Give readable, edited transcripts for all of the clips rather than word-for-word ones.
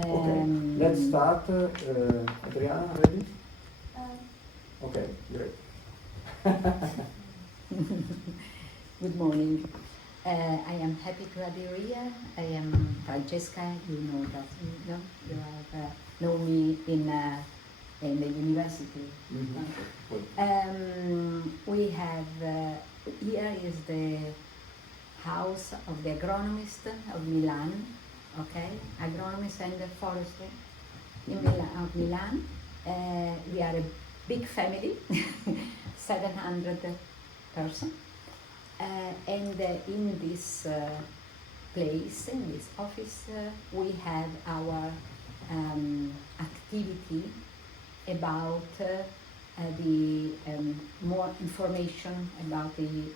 Okay, let's start. Adriana, ready? Okay, great. Good morning. I am happy to have you here. I am Francesca. You know that you have known me in the university. Mm-hmm. We have here is the house of the agronomist of Milan. Okay, agronomist and forestry in Milan. We are a big family, 700 persons. And in this place, in this office, we have our activity about the more information about the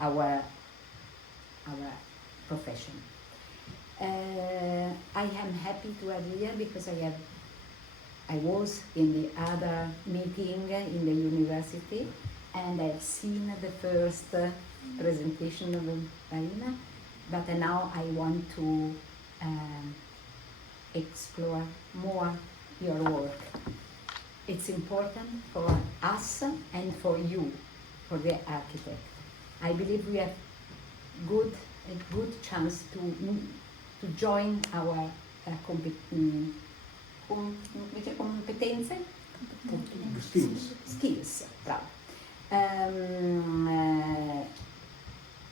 our profession. I am happy to have you here because I was in the other meeting in the university and I've seen the first presentation of Rahima, but now I want to explore more your work. It's important for us and for you, for the architect. I believe we have a good chance to join our competenze? Skills, bravo.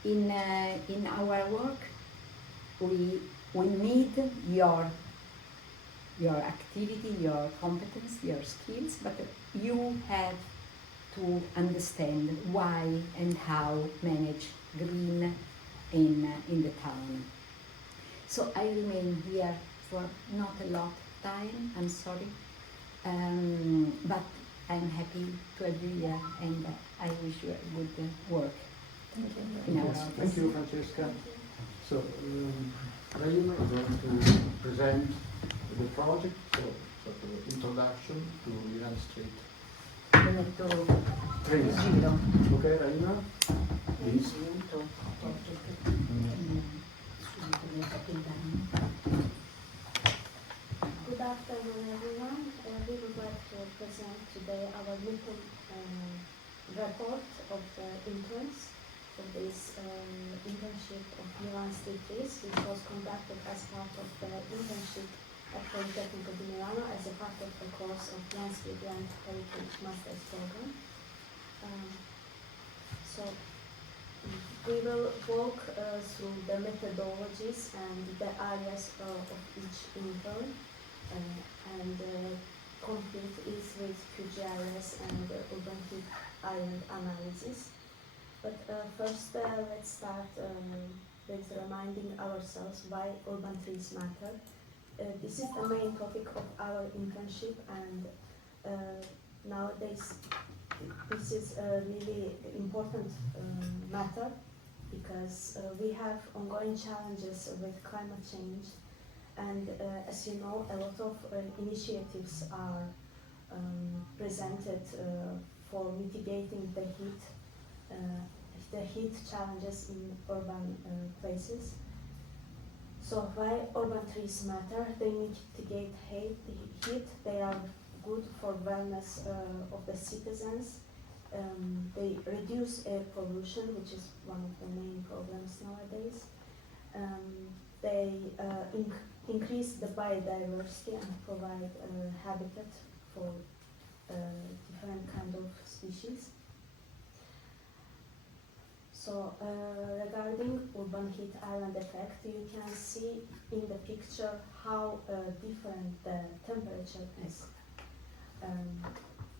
In our work, we need your activity, your competence, your skills, but you have to understand why and how manage green in the town. So I remain here for not a lot of time, I'm sorry, but I'm happy to have you here and I wish you a good work. Thank you. Thank you, Francesca. So, Rahima is going to present the project, so sort of introduction to Milan Street Trees. Okay, Rahima, please. Good afternoon, everyone. We would like to present today our midterm report of the interns for this internship of Milan Street Trees, which was conducted as part of the internship at Politecnico di Milano as a part of the course of Landscape and Heritage Master's Program. So we will walk through the methodologies and the areas of each intern and complete it with QGIS and urban heat island analysis. But first let's start with reminding ourselves why urban trees matter. This is the main topic of our internship, and nowadays this is a really important matter because we have ongoing challenges with climate change, and as you know, a lot of initiatives are presented for mitigating the heat challenges in urban places. So why urban trees matter? They mitigate heat, they are good for wellness of the citizens. They reduce air pollution, which is one of the main problems nowadays. They increase the biodiversity and provide habitat for different kind of species. So regarding urban heat island effect, you can see in the picture how different the temperature is.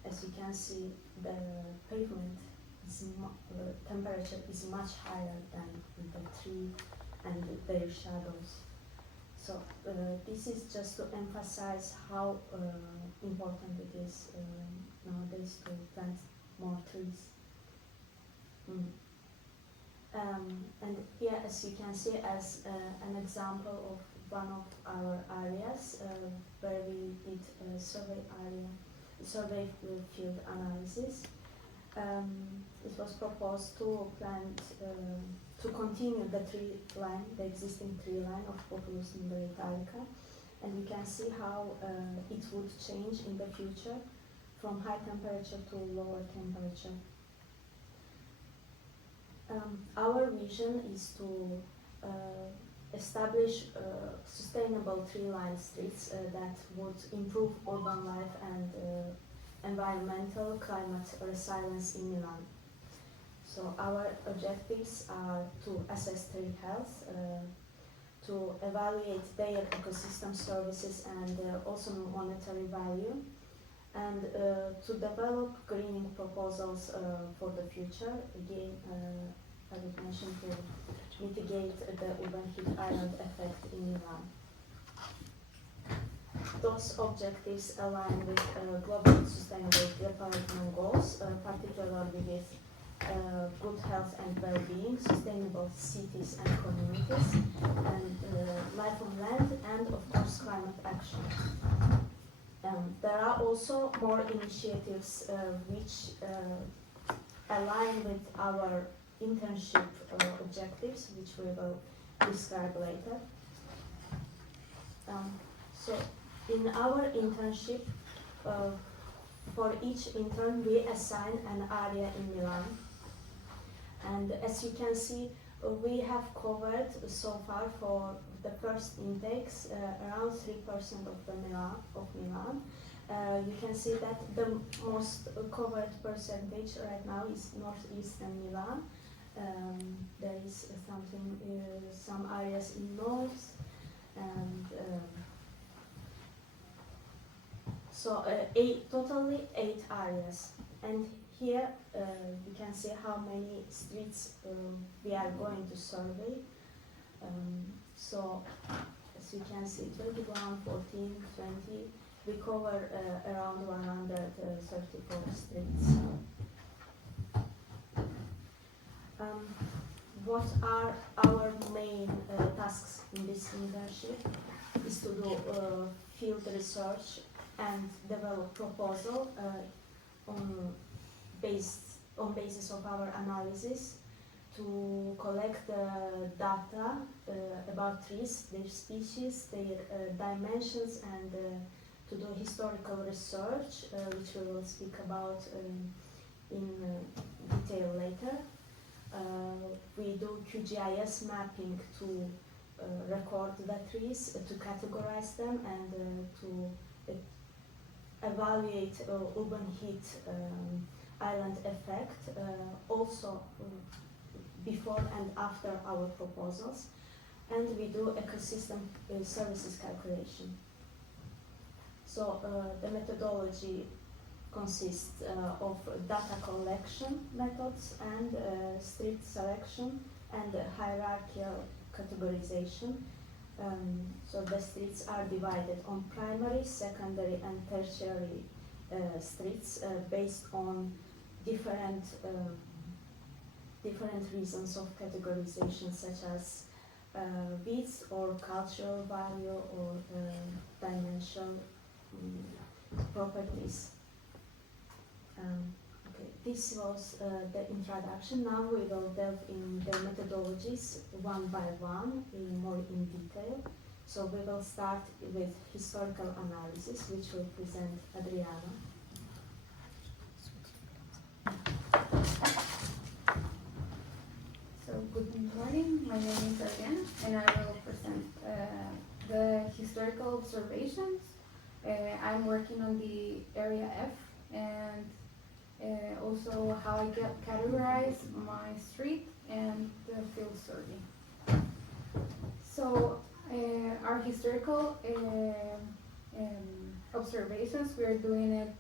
As you can see, the pavement temperature is much higher than the tree and their shadows. So this is just to emphasize how important it is nowadays to plant more trees. And here, as you can see, as an example of one of our areas where we did a survey field analysis. It was proposed to plant, to continue the tree line, the existing tree line of Populus nigra italica, and you can see how it would change in the future from high temperature to lower temperature. Our vision is to establish sustainable tree-lined streets that would improve urban life and environmental climate resilience in Milan. So our objectives are to assess tree health, to evaluate their ecosystem services and also monetary value, and to develop greening proposals for the future, again, I would mention to mitigate the urban heat island effect in Milan. Those objectives align with global sustainable development goals, particularly with good health and well-being, sustainable cities and communities, and life on land, and of course climate action. There are also more initiatives which align with our internship objectives, which we will describe later. So in our internship, for each intern we assign an area in Milan. And as you can see, we have covered so far for the first intakes around 3% of Milan. You can see that the most covered percentage right now is northeastern Milan. There is some areas in north, and so totally 8 areas. And here you can see how many streets we are going to survey. So as you can see, 21, 14, 20, we cover around 134 streets. What are our main tasks in this internship? Is to do field research and develop proposal on basis of our analysis, to collect data about trees, their species, their dimensions, and to do historical research, which we will speak about in detail later. We do QGIS mapping to record the trees, to categorize them, and to evaluate urban heat island effect, also before and after our proposals. And we do ecosystem services calculation. So the methodology consists of data collection methods and street selection and hierarchical categorization. So the streets are divided on primary, secondary, and tertiary streets based on different reasons of categorization, such as width or cultural value or dimensional properties. Okay, this was the introduction. Now we will delve in the methodologies one by one, more in detail. So we will start with historical analysis, which will present Adriana. So good morning, my name is Adriana, and I will present the historical observations. I'm working on the area F, and also how I categorize my street and the field survey. So our historical observations, we are doing it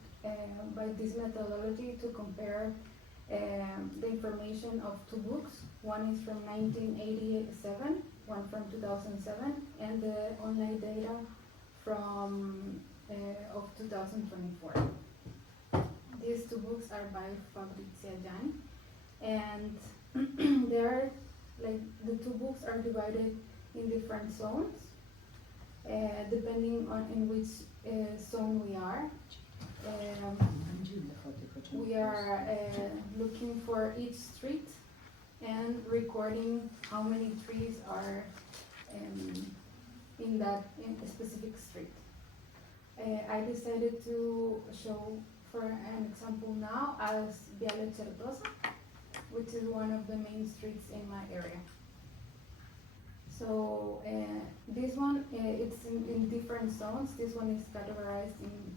by this methodology to compare the information of 2 books. One is from 1987, one from 2007, and the online data from of 2024. These 2 books are by Fabrizia Gianni, and they're like the 2 books are divided in different zones, depending on in which zone we are. We are looking for each street and recording how many trees are in a specific street. I decided to show for an example now as Viale Certosa, which is one of the main streets in my area. So this one, it's in different zones. This one is categorized in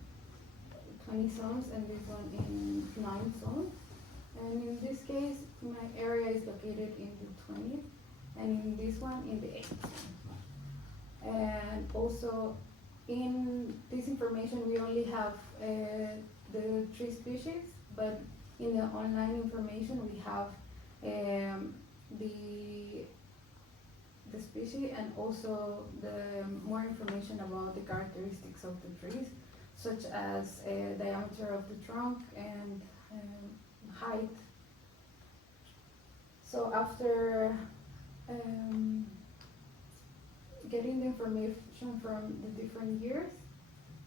20 zones and this one in 9 zones. And in this case, my area is located in the 20th and in this one in the 8th. And also in this information we only have the tree species, but in the online information we have the species and also the more information about the characteristics of the trees, such as diameter of the trunk and height. So after getting the information from the different years,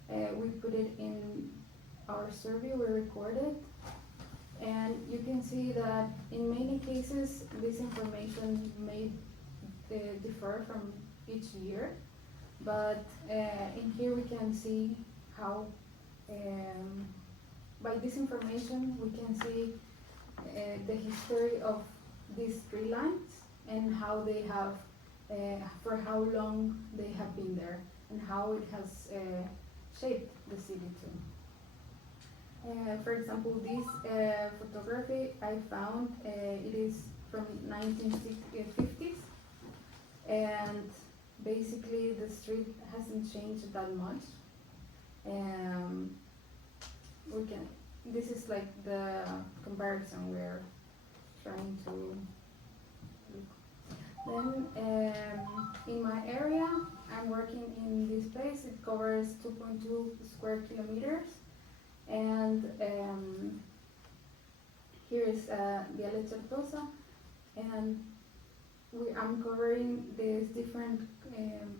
we put it in our survey, we recorded, and you can see that in many cases this information may differ from each year, but in here we can see how by this information we can see the history of these tree lines and how they have for how long they have been there and how it has shaped the city too. For example, this photography I found, it is from 1950s, and basically the street hasn't changed that much. This is like the comparison we're trying to look. Then in my area, I'm working in this place. It covers 2.2 square kilometers. And here is Viale Certosa, and I'm covering these different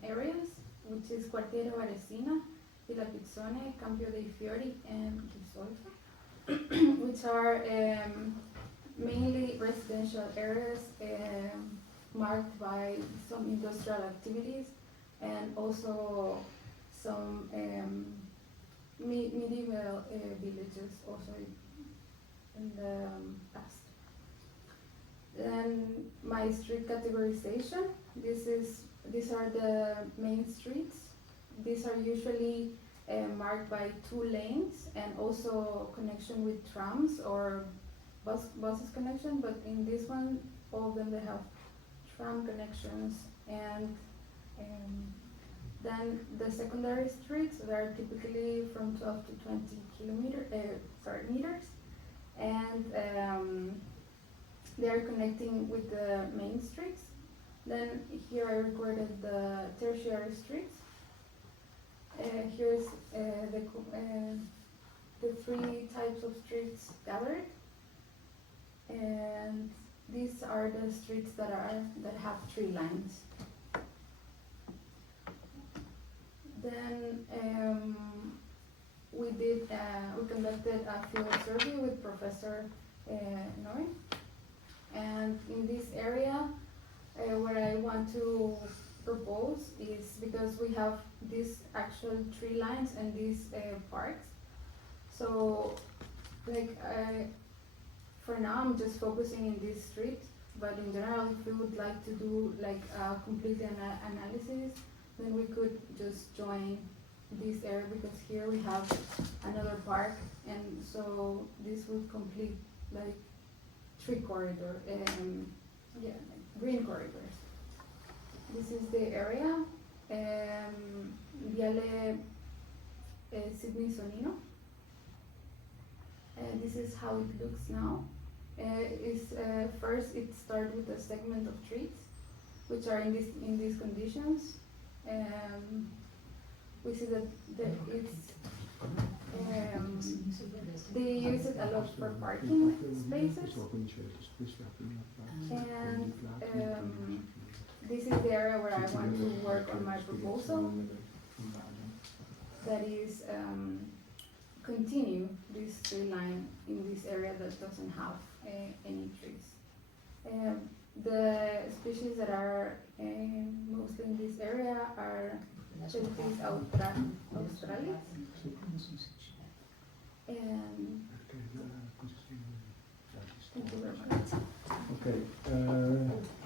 areas, which is Quartiere Varesina, Villa Pizzone, Campio dei Fiori, and Risolfa, which are mainly residential areas marked by some industrial activities and also some medieval villages also in the past. Then my street categorization. These are the main streets. These are usually marked by 2 lanes and also connection with trams or buses connection. But in this one, all of them they have tram connections, and then the secondary streets that are typically from 12 to 20 meters, and they are connecting with the main streets. Then here I recorded the tertiary streets. Here's the 3 types of streets gathered, and these are the streets that have tree lines. Then we conducted a field survey with Professor Noy, and in this area, what I want to propose is, because we have these actual tree lines and these parks, so like for now I'm just focusing in this street, but in general if we would like to do like a complete analysis, then we could just join this area, because here we have another park, and so this would complete like tree corridor, green corridors. This is the area, Viale Sidney Sonino. This is how it looks now. First it starts with a segment of trees, which are in these conditions. We see that they use it a lot for parking spaces, and this is the area where I want to work on my proposal, that is continue this tree line in this area that doesn't have any trees. The species that are mostly in this area are Sheets australis. And thank you very much. Okay,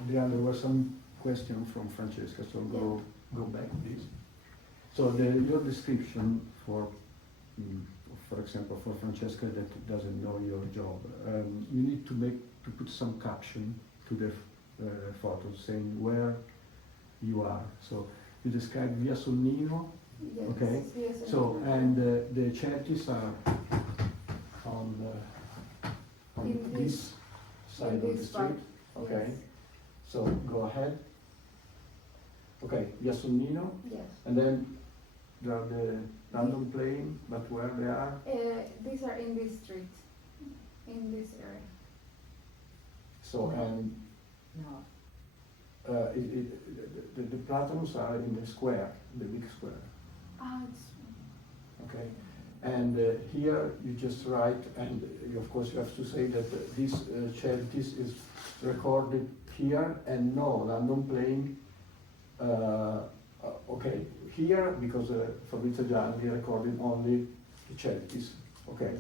Adriana, there was some question from Francesca, so go back, please. So your description for example, for Francesca that doesn't know your job, you need to put some caption to the photo saying where you are. So you describe Via Sonnino, Yes, okay? yes, So and the charities are on In this side of the this street, part, okay? yes. So go ahead. Okay, Via Sonnino, Yes. and then there are the random playing, but where they are? These are in this street, in this area. So and No. the Platanos are in the square, the big square, Ah, it's okay? And here you just write, and of course you have to say that this charities is recorded here and no random playing. Okay, here because for Italian we recorded only the charities, okay?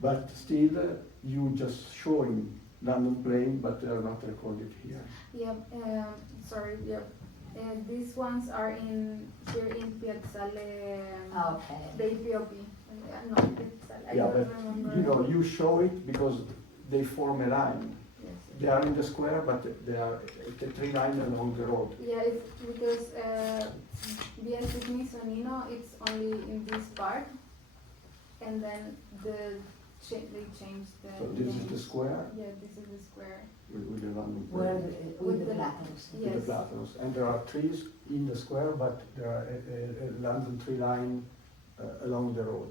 But still you just showing random playing, but they are not recorded here. yeah. Sorry. Yeah. These ones are here in Piazzale. Okay. The POP. No, Piazzale. I Yeah, don't but remember. you know, you show it because they form a line. Yes. They are in the square, but they are the three lines along the road. Yeah, it's because Via Sonnino, it's only in this part, and then they changed the. So this is the names. square Yeah, this is the square. with the random Where playing. with the the- Platanos. With the Yes. Platanos. And there are trees in the square, but there are a random tree line along the road.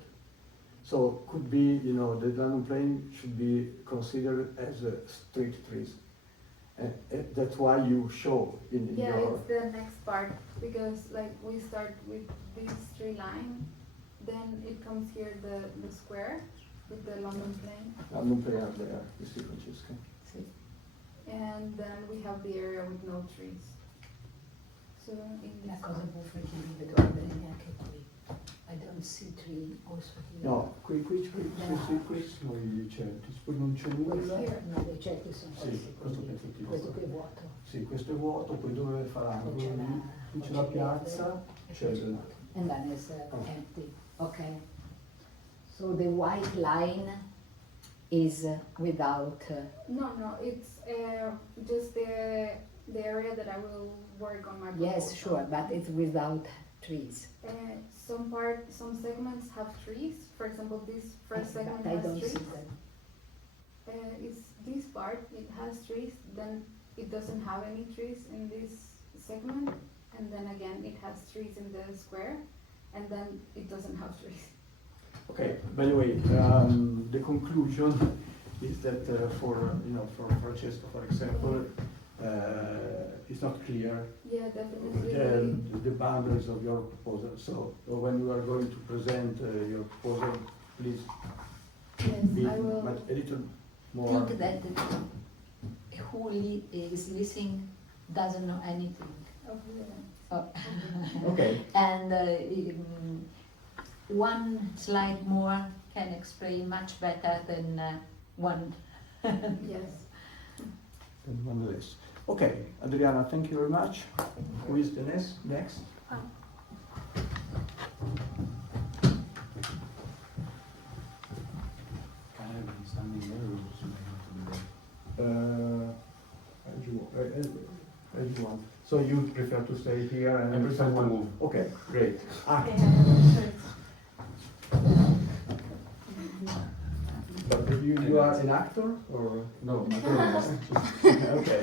So could be, you know, the random playing should be considered as a street trees. And that's why you show in Yeah, your. it's the next part because like we start with this tree line, then it comes here the square with the London plane, Random play are there, you see, Francesca. Sì. and then we have the area with no trees. So in La this cosa part. buffa è che li vedo bene neanche qui. I don't see tree also here. No, qui sono i certi, poi non c'è nulla. Here. No, le certi sono Sì, questi questo qui. pezzettino Questo qua. qui è vuoto. Sì, questo è vuoto, poi dove fa l'angolo? Poi c'è la- Qui c'è poi la c'è piazza, e c'è poi c'è il. And then it's Oh. empty. Okay. So the white line is without. No, it's just the area that I will work on my Yes, proposal. sure, but it's without trees. Some segments have trees. For example, this first segment But I has don't trees. see them. It's this part, it has trees, then it doesn't have any trees in this segment, and then again it has trees in the square, and then it doesn't have trees. Okay, by the way, the conclusion is that for Francesco, for example, it's not clear Yeah, definitely. the boundaries of your proposal. So when you are going to present your proposal, please Yes, be I will. but a little more. Think that who is listening doesn't know anything. Okay. Oh. Okay. And one slide more can explain much better than one. Yes. And one less. Okay, Adriana, thank you very much. Who is the next? As you want. So you prefer to stay here and I prefer to someone- move. Okay, great. But you are an actor or? No, Okay.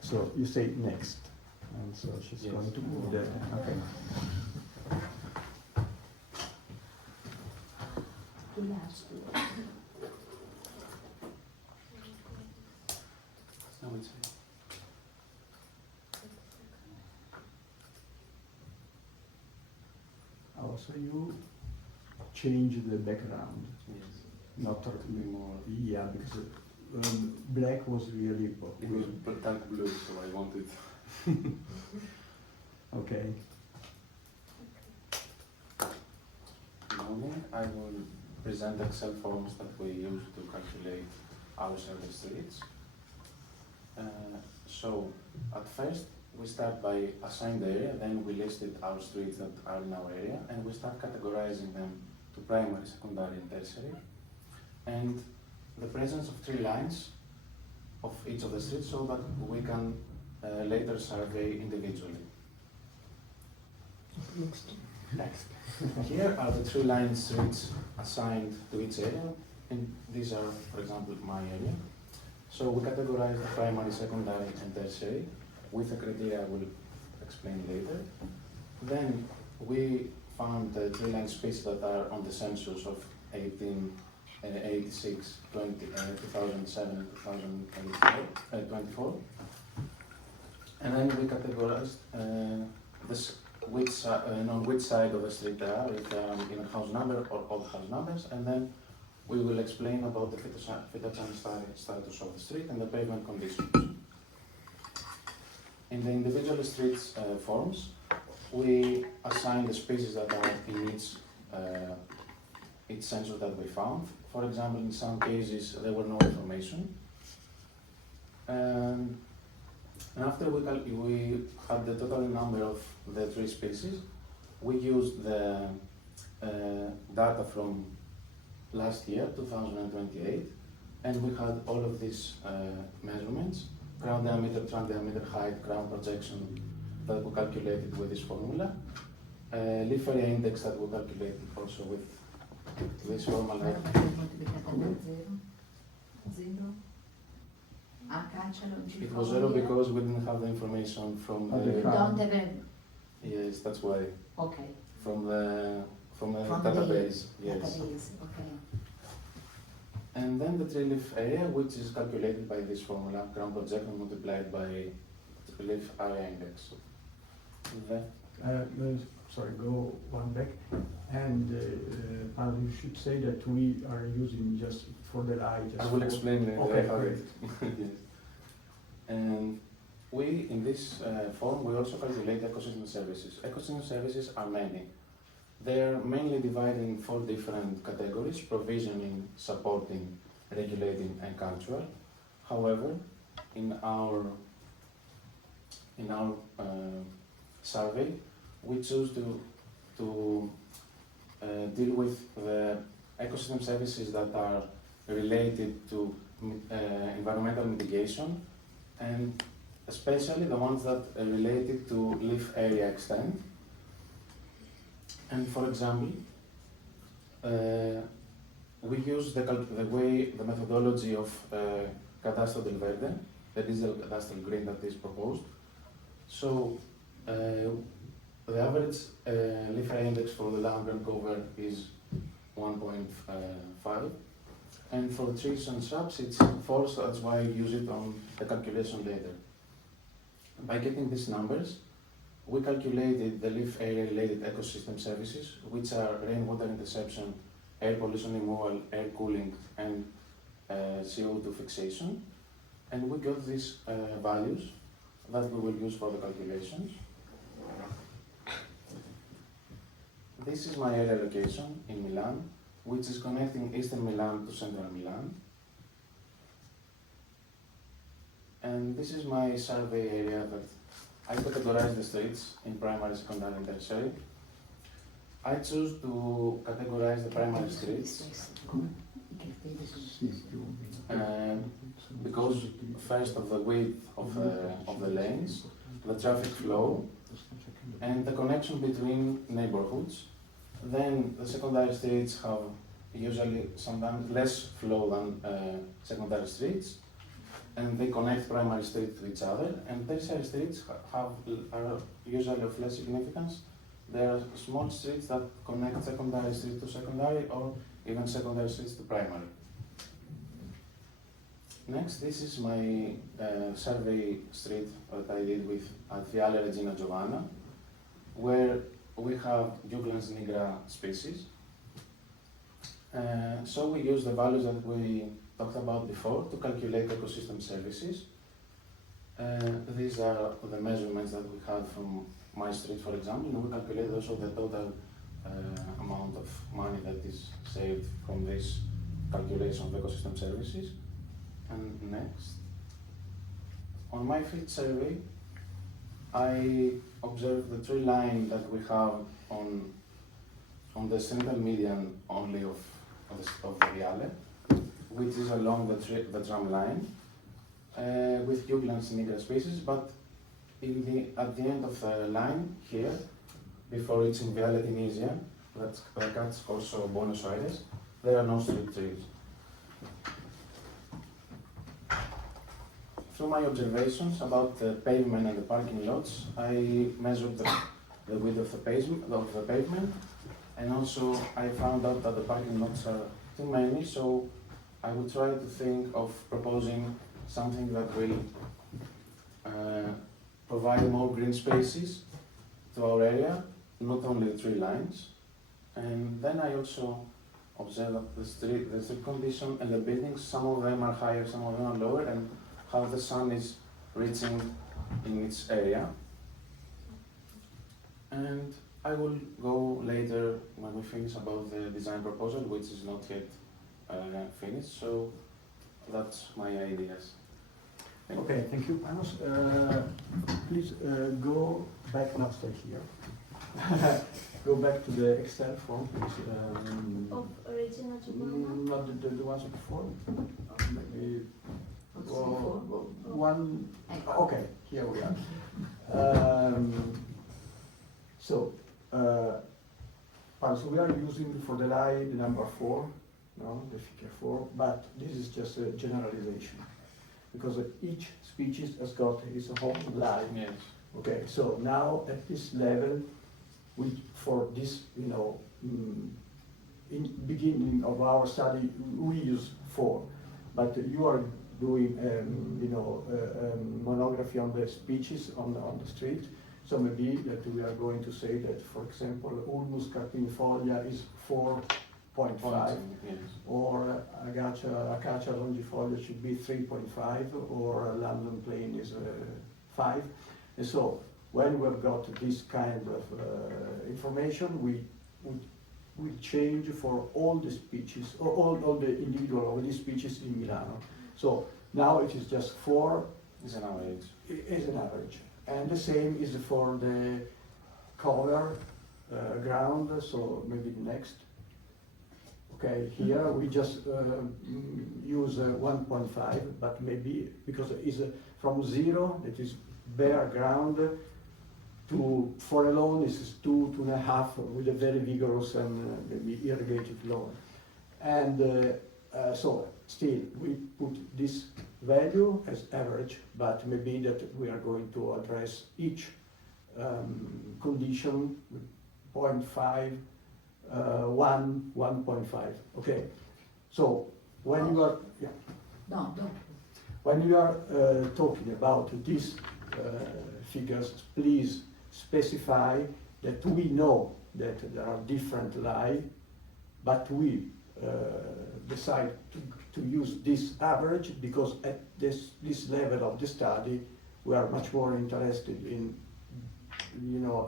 So you say next, and so she's Yes. going to move there. Okay. The last one. I would say. Also you change the background. Yes. Not To be more. yeah, because black was really It was popular. dark blue, so I wanted. Okay. Morning, I will present Excel forms that we use to calculate our service streets. So, at first, we start by assigned area, then we listed our streets that are in our area, and we start categorizing them to primary, secondary, and tertiary. And the presence of 3 lines of each of the streets so that we can later survey individually. Next. Here are the 3 line streets assigned to each area, and these are, for example, my area. So we categorize the primary, secondary, and tertiary with the criteria I will explain later. Then we found the 3 line spaces that are on the census of 1886, 2007, and 2024. And then we categorized on which side of the street they are, if they are in a house number or odd house numbers, and then we will explain about the phytosanitary status of the street and the pavement conditions. In the individual streets forms, we assign the spaces that are in each census that we found. For example, in some cases there were no information. And after we had the total number of the 3 spaces, we used the data from last year, 2028, and we had all of these measurements, ground diameter, trunk diameter, height, ground projection that we calculated with this formula, leaf area index that we calculated also with this formula. It was 0 because we didn't have the information from Of the. the You don't have a. Yes, that's why. Okay. From the From database. the Yes. database, okay. And then the tree leaf area, which is calculated by this formula, ground projection multiplied by leaf area index. Sorry, go one back. And you should say that we are using just for the eye. I will explain later. Okay, I have great. it. Yes. And we, in this form, we also calculate ecosystem services. Ecosystem services are many. They are mainly divided in 4 different categories: provisioning, supporting, regulating, and cultural. However, in our survey, we choose to deal with the ecosystem services that are related to environmental mitigation, and especially the ones that are related to leaf area extent. And for example, we use the methodology of Cadastro del Verde, the digital cadastral green that is proposed. So the average leaf area index for the land grant cover is 1.5, and for trees and shrubs it's 4, so that's why I use it on the calculation later. By getting these numbers, we calculated the leaf area related ecosystem services, which are rainwater interception, air pollution removal, air cooling, and CO2 fixation. And we got these values that we will use for the calculations. This is my area location in Milan, which is connecting eastern Milan to central Milan. And this is my survey area that I categorize the streets in primary, secondary, and tertiary. I choose to categorize the primary streets because first of the width of the lanes, the traffic flow, and the connection between neighborhoods. Then the secondary streets have usually sometimes less flow than secondary streets, and they connect primary streets to each other, and tertiary streets are usually of less significance. There are small streets that connect secondary streets to secondary, or even secondary streets to primary. Next, this is my survey street that I did with Viale Regina Giovanna, where we have Juglans nigra species. So we use the values that we talked about before to calculate ecosystem services. These are the measurements that we had from my street, for example, and we calculate also the total amount of money that is saved from this calculation of ecosystem services. And next, on my field survey, I observed the tree line that we have on the central median only of the Viale, which is along the tram line, with Juglans and Nigra species, but at the end of the line here, before reaching Viale Tunisia, that's also Buenos Aires, there are no street trees. Through my observations about the pavement and the parking lots, I measured the width of the pavement, and also I found out that the parking lots are too many, so I would try to think of proposing something that will provide more green spaces to our area, not only the tree lines. And then I also observed the street condition and the buildings, some of them are higher, some of them are lower, and how the sun is reaching in its area. And I will go later when we finish about the design proposal, which is not yet finished, so that's my ideas. Okay, thank you, Panos. Please go back, now stay here. Go back to the Excel form, please. Of original diploma? Not the ones before. Maybe Before? one. Okay, here we are. Panos, we are using for the lie the number 4, no, the figure 4, but this is just a generalization, because each species has got its own lie. Yes. Okay, so now at this level, for this, in beginning of our study, we use 4, but you are doing, monography on the species on the street. So maybe that we are going to say that, for example, Ulmus carpinifolia is 4.5, Yes. or Acacia longifolia should be 3.5, or London plane is 5. And so when we've got this kind of information, we change for all the species, or all the individual of these species in Milano. So now it is just 4 It's an average. is an average. And the same is for the cover ground, so maybe the next. Okay, here we just use 1.5, but maybe because it is from 0, that is bare ground, to for a lawn is 2.5 with a very vigorous and maybe irrigated lawn. And so still we put this value as average, but maybe that we are going to address each condition with 0.5, 1, 1.5. Okay, so when you are when you are talking about these figures, please specify that we know that there are different lie, but we decide to use this average because at this level of the study we are much more interested in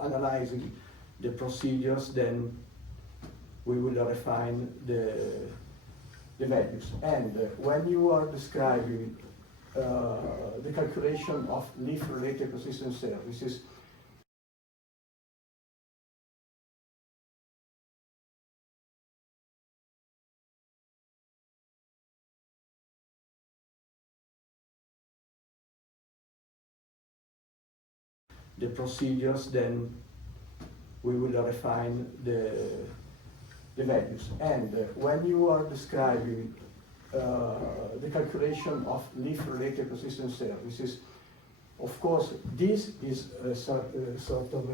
analyzing the procedures than we will refine the values. And when you are describing the calculation of leaf-related ecosystem services, then we will refine the values. And when you are describing the calculation of leaf-related ecosystem services, of course, this is a sort of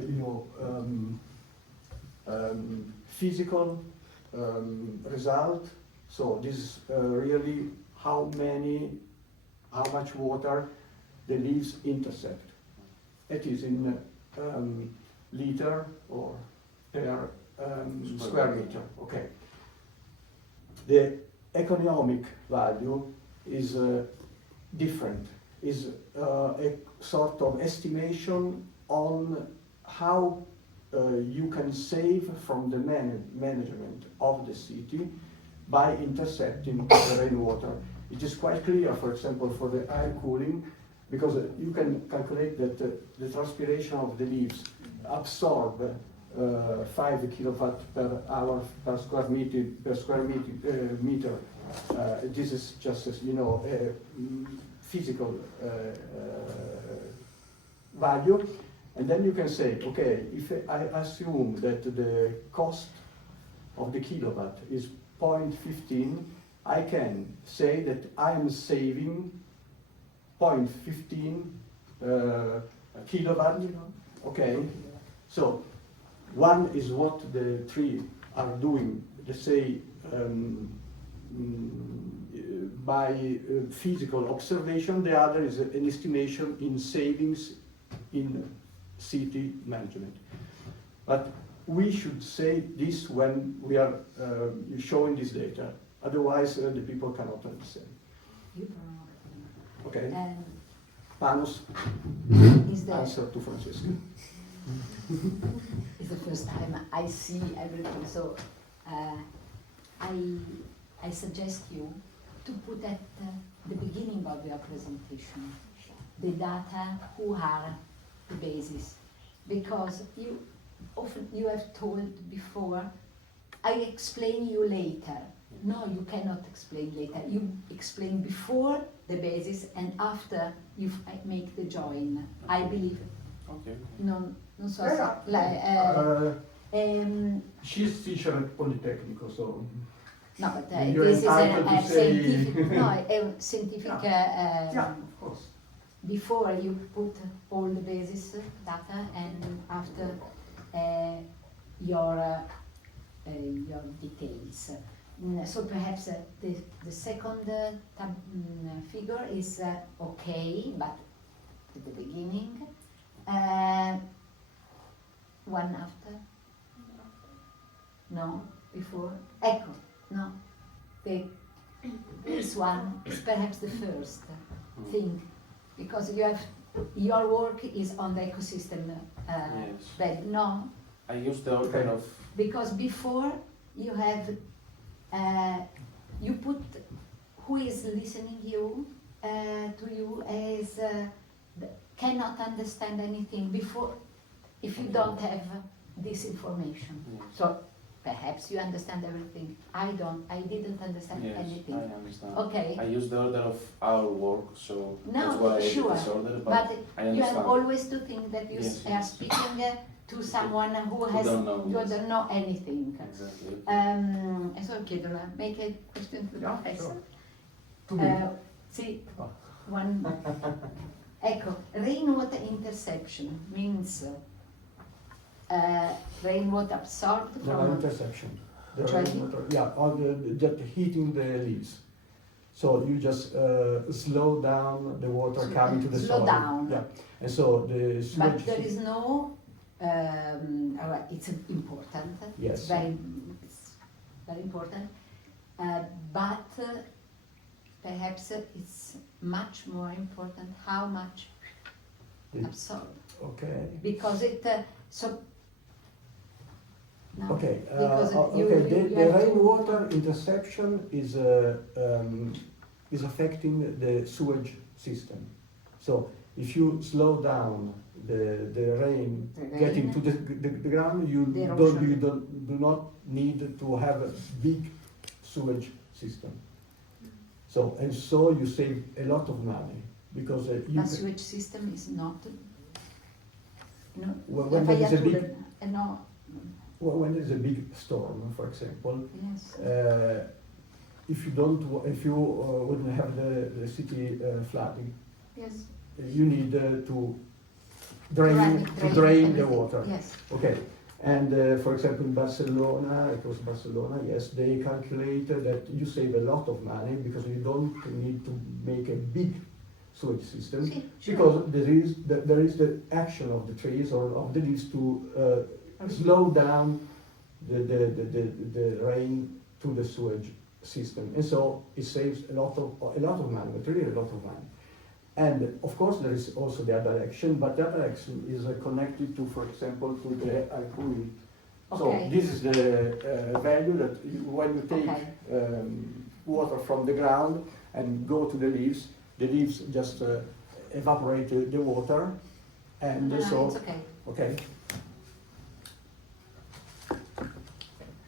physical result. So this is really how much water the leaves intercept. It is in liter or per square meter. Okay. the economic value is different, is a sort of estimation on how you can save from the management of the city by intercepting the rainwater. It is quite clear, for example, for the air cooling, because you can calculate that the transpiration of the leaves absorb 5 kilowatt per hour per square meter. This is just, as you know, a physical value. And then you can say, okay, if I assume that the cost of the kilowatt is 0.15, I can say that I am saving 0.15 kilowatt, okay? So one is what the trees are doing, let's say, by physical observation. The other is an estimation in savings in city management. But we should say this when we are showing this data, otherwise the people cannot understand. Okay? Panos, answer to Francesca. It's the first time I see everything, so I suggest you to put at the beginning of your presentation the data who are the basis, because you have told before, I explain you later. No, you cannot explain later. You explain before the basis and after you make the join. I believe. Okay. Non so She's teacher at Politecnico, so no, but you're this is entitled to say- scientific. No, a scientific. yeah, of course. Before you put all the basis data and after your details. So perhaps the second figure is okay, but at the beginning. One after? No, before? Ecco, no. This one is perhaps the first thing, because your work is on the ecosystem Yes. bed. No, I use the order of because before you have you put who is listening to you as cannot understand anything before if you don't have this information. Yes. So perhaps you understand everything. I didn't understand Yes, anything. I understand. Okay. I use the order of our work, so No, that's why I did sure, this order, but but I you understand. have always to think that you Yes, are yes. speaking to someone who Who has don't know, you yes. don't know anything. Exactly. Adesso chiedo make a question to the Yeah, professor. sure. To me. Sì, Oh. one. Ecco, rainwater interception means rainwater absorbed No, from interception. The Try rainwater, yeah, on just hitting the leaves. So you just slow down the water coming to the slow soil. down. Yeah, and so the but sewage. there is no alright, it's important. Yes. It's very important. But perhaps it's much more important how much It- absorb, Okay. because it so no, Okay. because you Okay. The have to- rainwater interception is affecting the sewage system. So if you slow down the rain The getting rain, to the ground, you The erosion. do not need to have a big sewage system. So you save a lot of money because you the sewage system is not. No, when there is a big no, when there is a big storm, for example. yes. If you wouldn't have the city flooding, Yes. you need to drain the everything. water. Yes. Okay, and for example in Barcelona, it was Barcelona, yes, they calculated that you save a lot of money because you don't need to make a big sewage system, Sì, sure. because there is the action of the trees or of the leaves to slow down the rain to the sewage system, and so it saves a lot of money, but really a lot of money. And of course, there is also the other action, but the other action is connected to, for example, to the alcohol. So Okay. this is the value that when you take Okay. water from the ground and go to the leaves just evaporate the water, and No, so it's okay. okay.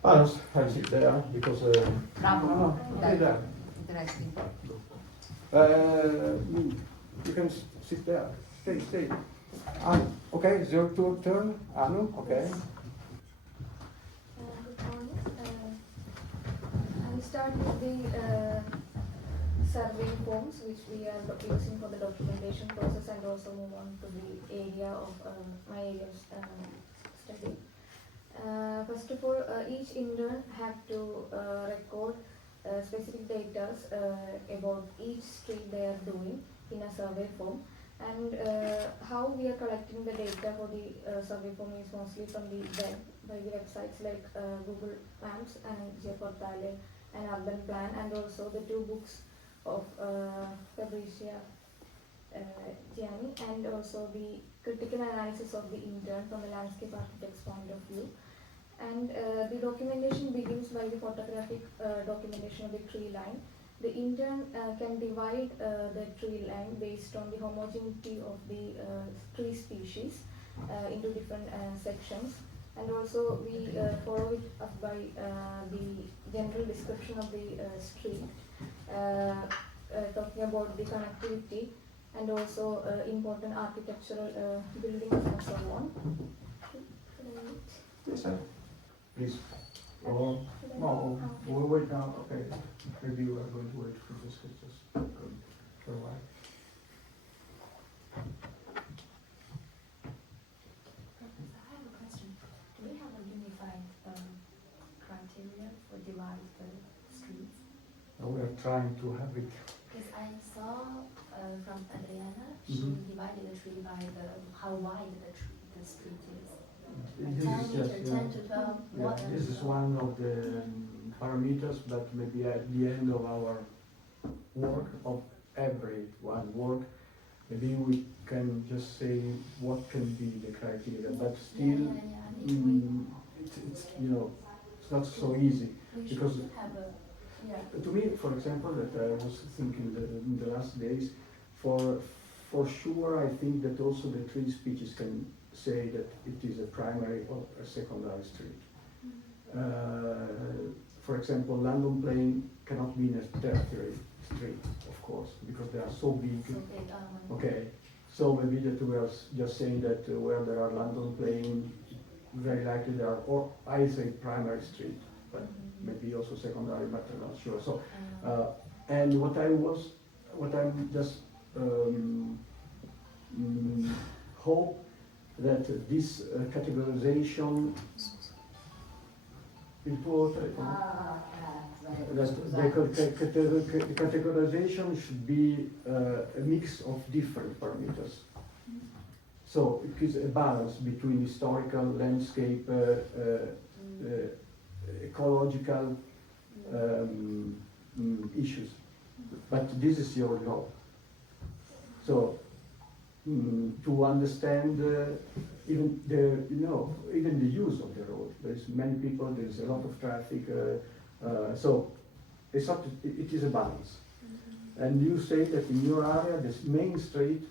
Panos, I sit there because Bravo. no, stay there. Interesting. You can sit there. Stay. Okay, it's your turn. Anu, okay. Good morning. I start with the survey forms which we are using for the documentation process, and also move on to the area of my area of study. First of all, each intern have to record specific data about each street they are doing in a survey form. And how we are collecting the data for the survey form is mostly from the web, by the websites like Google Maps and Portale and Urban Plan, and also the two books of Fabricia Gianni, and also the critical analysis of the intern from a landscape architect's point of view. And the documentation begins by the photographic documentation of the tree line. The intern can divide the tree line based on the homogeneity of the tree species into different sections. And also we follow it up by the general description of the street, talking about the connectivity and also important architectural buildings and so on. Yes, sir. Please. Oh, no, we'll wait now. Okay. Maybe we are going to wait for this just for a while. Professor, I have a question. Do we have a unified criteria for divide the streets? We are trying to have it. Because I saw from Adriana, she divided the tree by how wide the street is. This 10 is meters, just 10 to 12. yeah, this is one of the parameters, but maybe at the end of our work, of everyone work, maybe we can just say what can be the criteria, but still, it's you know, it's not so easy. We because should have a, to me, for example, that I was thinking in the last days, for sure, I think that also the tree species can say that it is a primary or a secondary street. For example, London Plain cannot be in a tertiary street, of course, because they are so big. so big. Okay, so maybe that we are just saying that where there are London Plain, very likely there are, or I say primary street, but maybe also secondary, but I'm not sure. So, and what I'm just hope that this categorization the categorization should be a mix of different parameters. So it is a balance between historical, landscape, ecological issues. But this is your law. So to understand even the use of the road. There's many people. There's a lot of traffic. So it's not. It is a balance. And you say that in your area, this main street,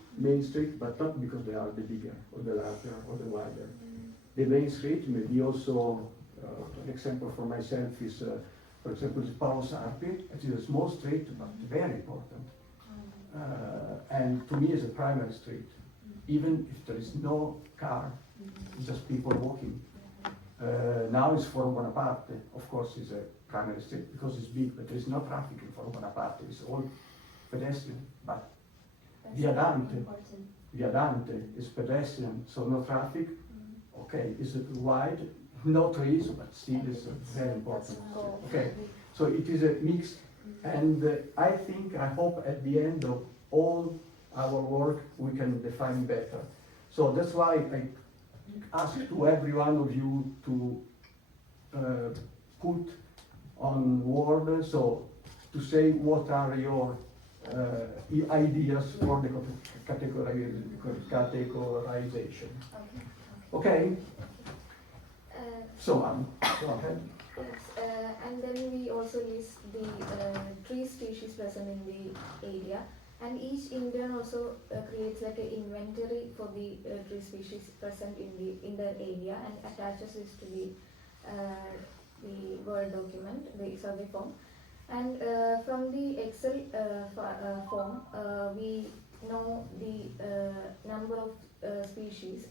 but not because they are the bigger or the larger or the wider. The main street may be also. An example for myself is, for example, the Panos. It is a small street, but very important. And to me, it's a primary street. Even if there is no car, it's just people walking. Now it's for Bonaparte, of course, it's a primary street because it's big, but there is no traffic in for Bonaparte. It's all pedestrian. But Via Dante is pedestrian, so no traffic. Okay, is it wide? No trees, but still is very important. Okay, so it is a mix, and I hope at the end of all our work we can define better. So that's why I ask to every one of you to put on Word, so to say what are your ideas for the categorization. Okay? So on. Go ahead. Yes, and then we also list the tree species present in the area, and each intern also creates like an inventory for the tree species present in the area and attaches this to the Word document, the survey form. And from the Excel form, we know the number of species,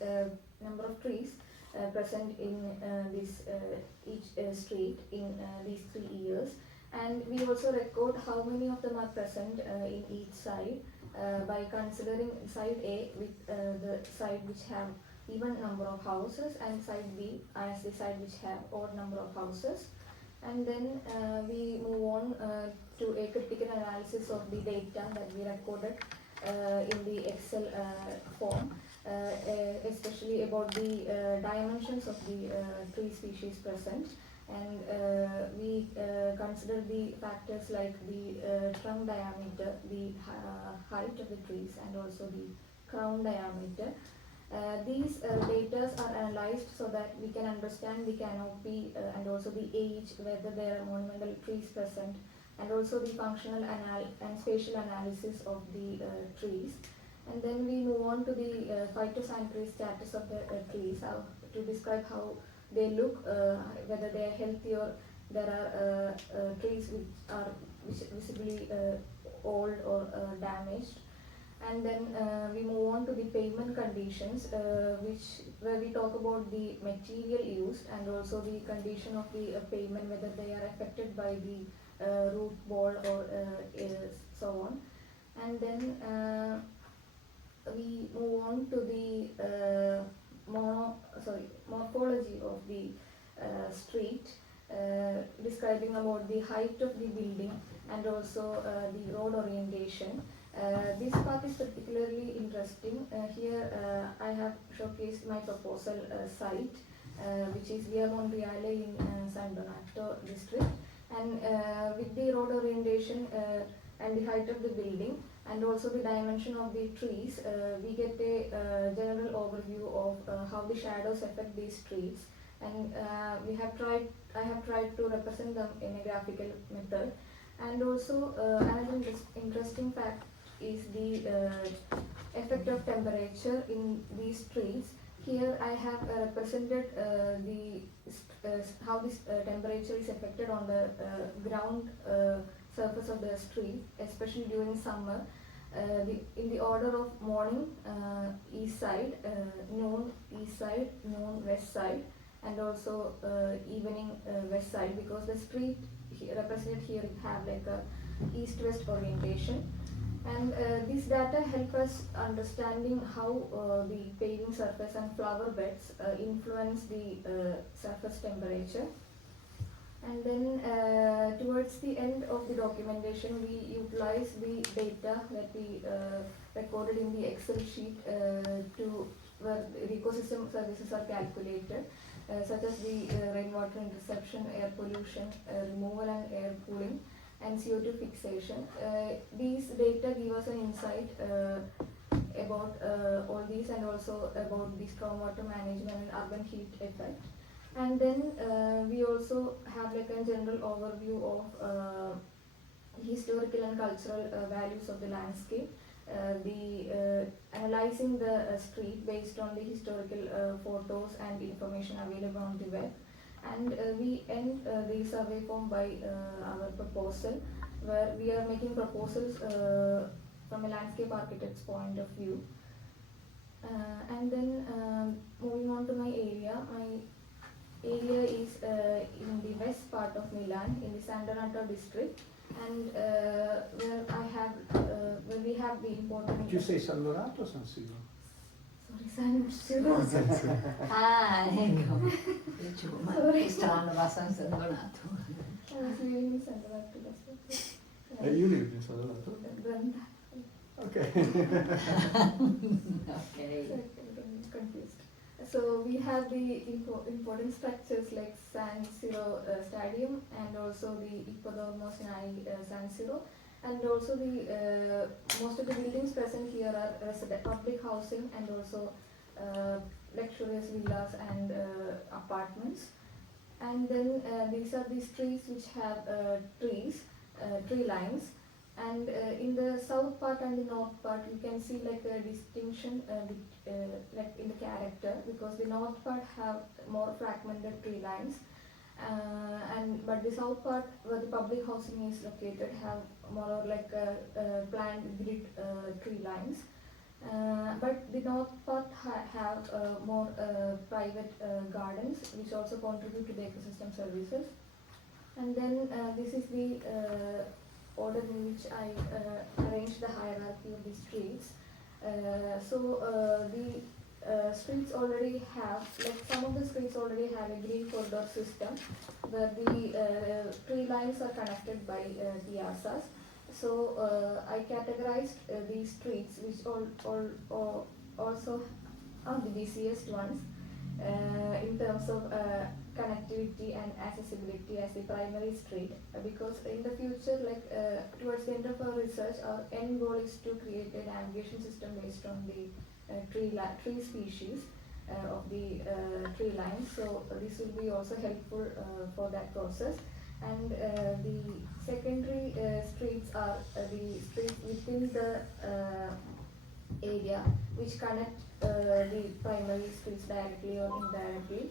number of trees present in each street in these 3 years, and we also record how many of them are present in each side by considering side A with the side which have even number of houses and side B as the side which have odd number of houses. And then we move on to a critical analysis of the data that we recorded in the Excel form, especially about the dimensions of the tree species present. And we consider the factors like the trunk diameter, the height of the trees, and also the crown diameter. These data are analyzed so that we can understand the canopy and also the age, whether there are monumental trees present, and also the functional and spatial analysis of the trees. And then we move on to the phytosanitary status of the trees, to describe how they look, whether they are healthy or there are trees which are visibly old or damaged. And then we move on to the pavement conditions, where we talk about the material used and also the condition of the pavement, whether they are affected by the root ball or so on. And then we move on to the morphology of the street, describing about the height of the building and also the road orientation. This part is particularly interesting. Here I have showcased my proposal site, which is Via Monreale in San Donato district, and with the road orientation and the height of the building and also the dimension of the trees, we get a general overview of how the shadows affect these trees. And I have tried to represent them in a graphical method. And also another interesting fact is the effect of temperature in these trees. Here I have represented how this temperature is affected on the ground surface of the street, especially during summer. In the order of morning, east side, noon east side, noon west side, and also evening west side, because the street represented here have like a east-west orientation. And these data help us understanding how the paving surface and flower beds influence the surface temperature. And then towards the end of the documentation, we utilize the data that we recorded in the Excel sheet where the ecosystem services are calculated, such as the rainwater interception, air pollution, removal and air cooling, and CO2 fixation. These data give us an insight about all these, and also about the stormwater management and urban heat effect. And then we also have like a general overview of historical and cultural values of the landscape, analyzing the street based on the historical photos and information available on the web. And we end the survey form by our proposal, where we are making proposals from a landscape architect's point of view. And then moving on to my area is in the west part of Milan, in the San Donato district, and where we have the important. Did you say San Donato or San Siro? Sorry, San Siro. Ah, ecco. Dicevo, ma che strano, va a San Donato. I was living in San Donato district. You lived in San Donato? Okay. Okay. So I'm confused. So we have the important structures like San Siro Stadium and also the Ippodromo San Siro, and also the most of the buildings present here are public housing and also luxurious villas and apartments. And then these are the streets which have tree lines. And in the south part and the north part, you can see like a distinction like in the character, because the north part have more fragmented tree lines, but the south part where the public housing is located have more like planned grid tree lines. But the north part have more private gardens, which also contribute to the ecosystem services. And then this is the order in which I arranged the hierarchy of the streets. The streets already have, like some of the streets already have a green corridor system where the tree lines are connected by piazzas. So I categorized these streets, which also are the busiest ones in terms of connectivity and accessibility as the primary street, because in the future, like towards the end of our research, our end goal is to create a navigation system based on the tree species of the tree lines. So this will be also helpful for that process. And the secondary streets are the streets within the area which connect the primary streets directly or indirectly.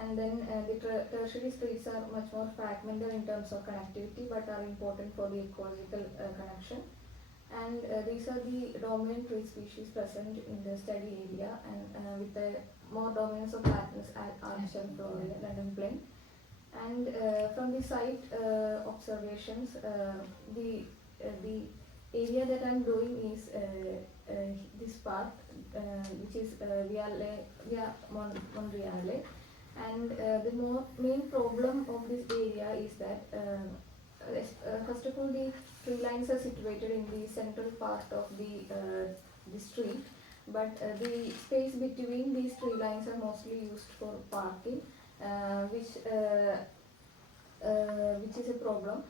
And then the tertiary streets are much more fragmented in terms of connectivity, but are important for the ecological connection. And these are the dominant tree species present in the study area, and with the more dominance of Panos, Armstrong, Florida, London Plain. And from the site observations, the area that I'm doing is this part, which is Via Monreale. And the main problem of this area is that, first of all, the tree lines are situated in the central part of the street, but the space between these tree lines are mostly used for parking, which is a problem.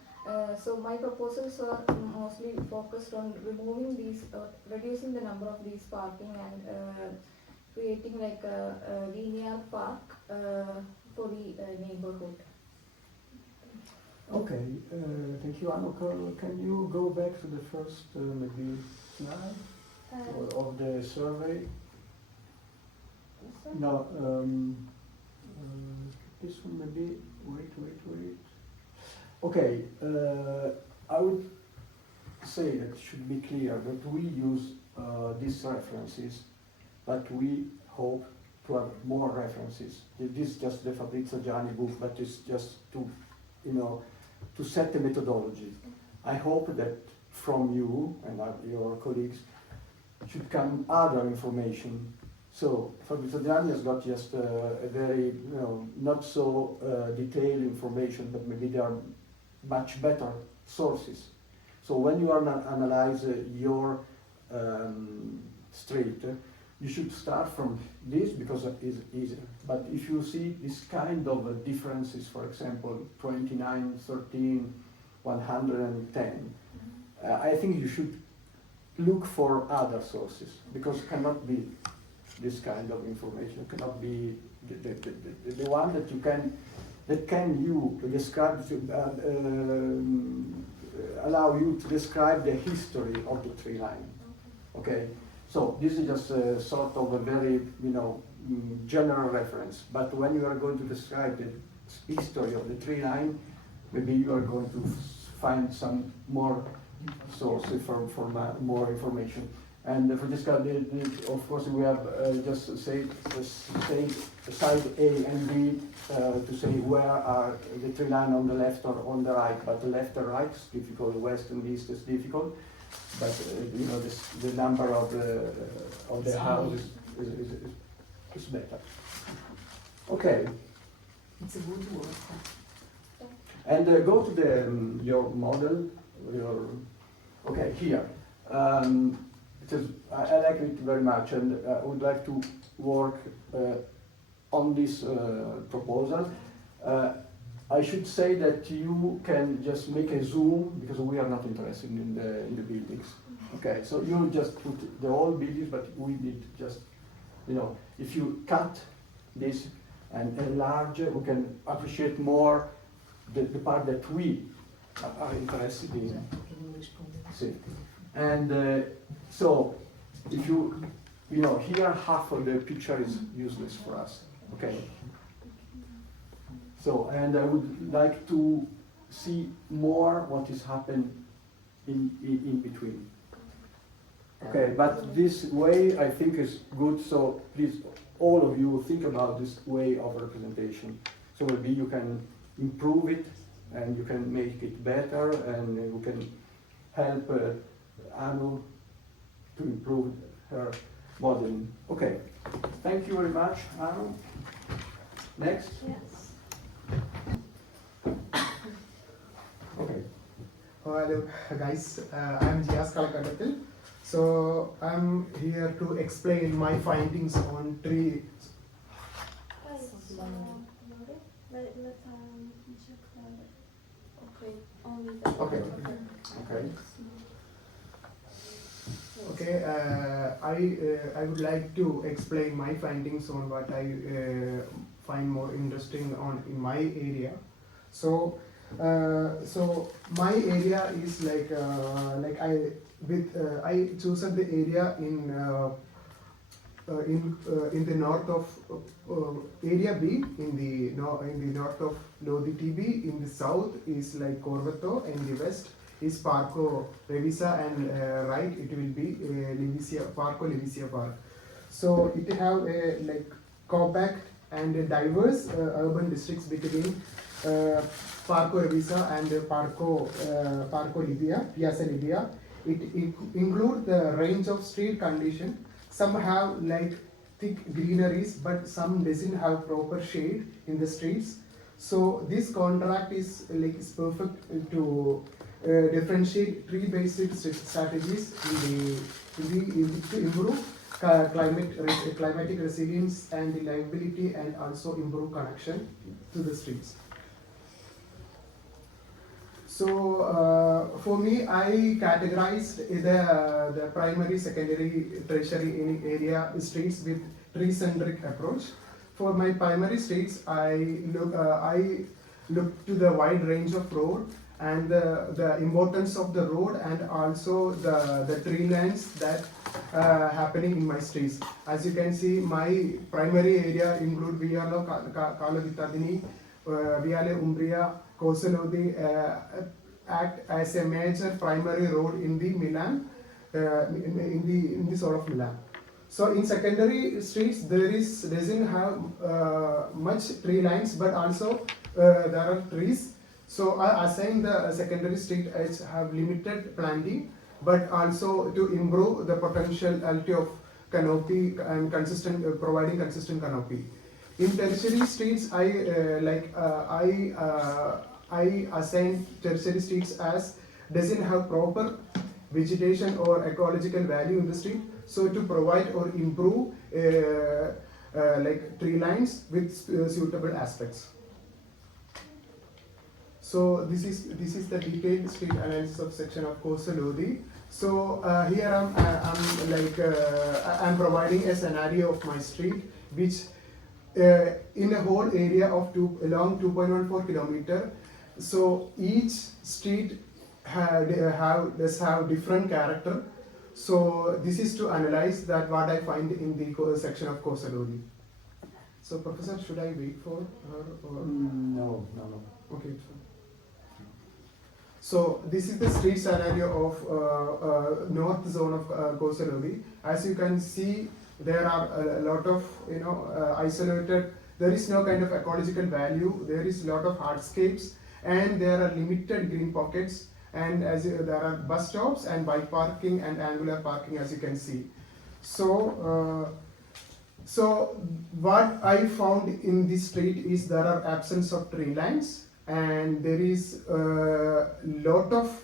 So my proposals are mostly focused on removing these, reducing the number of these parking, and creating like a linear park for the neighborhood. Okay, thank you, Anu. Can you go back to the first maybe slide of the survey? No, this one maybe. Wait. Okay, I would say that it should be clear that we use these references, but we hope to have more references. This is just the Fabrizio Gianni book, but it's just to, to set the methodology. I hope that from you and your colleagues should come other information. So Fabrizio Gianni has got just a very, not so detailed information, but maybe there are much better sources. So when you analyze your street, you should start from this because it is easier. But if you see this kind of differences, for example, 29, 13, 110, I think you should look for other sources, because it cannot be this kind of information, cannot be the one that you describe, allow you to describe the history of the tree line. Okay, so this is just a sort of a very general reference. But when you are going to describe the history of the tree line, maybe you are going to find some more sources for more information. And Francesca, of course, we have just say side A and B to say where are the tree line on the left or on the right. But the left or right is difficult. West and east is difficult. But the number of the houses is better. Okay. It's a good work. And go to your model. Okay, here. Because I like it very much, and I would like to work on this proposal. I should say that you can just make a zoom because we are not interested in the buildings. Okay, so you just put the whole buildings, but we need just, you know, if you cut this and enlarge, we can appreciate more the part that we are interested in. See. And so, if you know, here half of the picture is useless for us. Okay. So, and I would like to see more what is happening in between. Okay, but this way I think is good, so please, all of you, think about this way of representation. So maybe you can improve it, and you can make it better, and you can help Anu to improve her modeling. Okay, thank you very much, Anu. Next. Yes. Okay. Hello guys, I'm Jias Kalakadatil. So I'm here to explain my findings on tree. Okay, only the. Okay. Okay. Okay, I would like to explain my findings on what I find more interesting in my area. So my area is I chosen the area in the north of area B in the north of Lodi TB. In the south is like Corvetto, and the west is Parco Revisa, and right it will be Parco Livisia Park. So it have a like compact and a diverse urban districts between Parco Revisa and Parco Libya, Piazza Libya. It include the range of street condition. Some have like thick greeneries, but some doesn't have proper shade in the streets. So this contract is perfect to differentiate tree-based strategies to improve climatic resilience and the livability, and also improve connection to the streets. So for me, I categorized the primary, secondary, tertiary area streets with tree-centric approach. For my primary streets, I look to the wide range of road and the importance of the road, and also the tree lines that happening in my streets. As you can see, my primary area include Viale Carlo di Tardini, Viale Umbria, Cosolodi, act as a major primary road in the Milan, in the sort of Milan. So in secondary streets, doesn't have much tree lines, but also there are trees. So I assign the secondary street as have limited planting, but also to improve the potentiality of canopy and providing consistent canopy. In tertiary streets, I assign tertiary streets as doesn't have proper vegetation or ecological value in the street. So to provide or improve like tree lines with suitable aspects. So this is the detailed street analysis of section of Corso Lodi. So here I'm providing a scenario of my street, which in a whole area of along 2.14 kilometer. So each street does have different character. So this is to analyze that what I find in the section of Corso Lodi. So Professor, should I wait for her or? No. Okay. So this is the street scenario of north zone of Corso Lodi. As you can see, there are a lot of isolated. There is no kind of ecological value. There is a lot of hardscapes, and there are limited green pockets. And there are bus stops and bike parking and angular parking, as you can see. So what I found in this street is there are absence of tree lines, and there is a lot of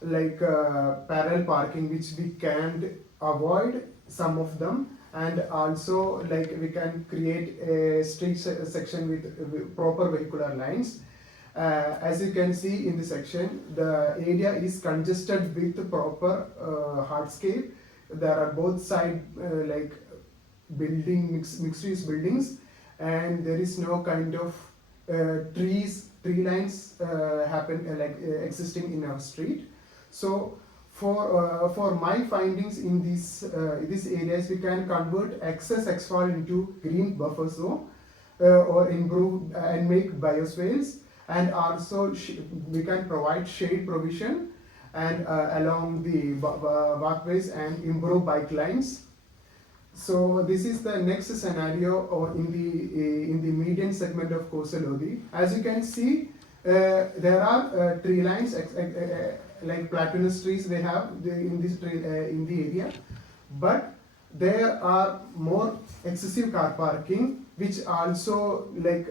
parallel parking which we can't avoid some of them, and also like we can create a street section with proper vehicular lines. As you can see in the section, the area is congested with proper hardscape. There are both side like mixed use buildings, and there is no kind of tree lines existing in our street. So for my findings in these areas, we can convert excess asphalt into green buffer zone or improve and make bioswales, and also we can provide shade provision and along the walkways and improve bike lines. So this is the next scenario or in the median segment of Kosalodi. As you can see, there are tree lines like platanus trees they have in this in the area, but there are more excessive car parking, which also like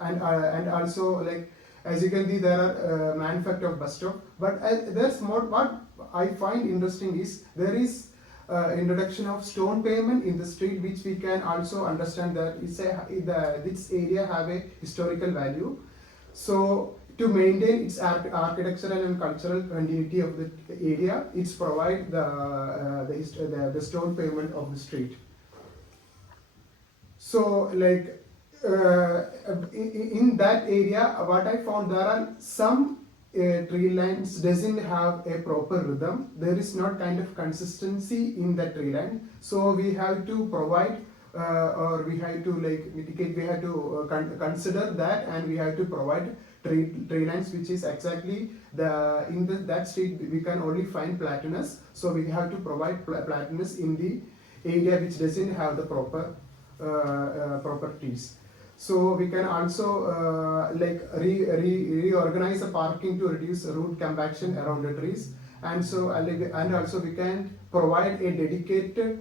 and also like as you can see there are manufactured bus stop. But there's more. What I find interesting is there is introduction of stone pavement in the street, which we can also understand that this area have a historical value. So to maintain its architectural and cultural continuity of the area, it's provide the stone pavement of the street. So like in that area, what I found, there are some tree lines doesn't have a proper rhythm. There is not kind of consistency in that tree line. So we have to provide or we have to like mitigate. We have to consider that, and we have to provide tree lines which is exactly that street we can only find platanus. So we have to provide platanus in the area which doesn't have the proper properties. So we can also like reorganize the parking to reduce root compaction around the trees, and so and also we can provide a dedicated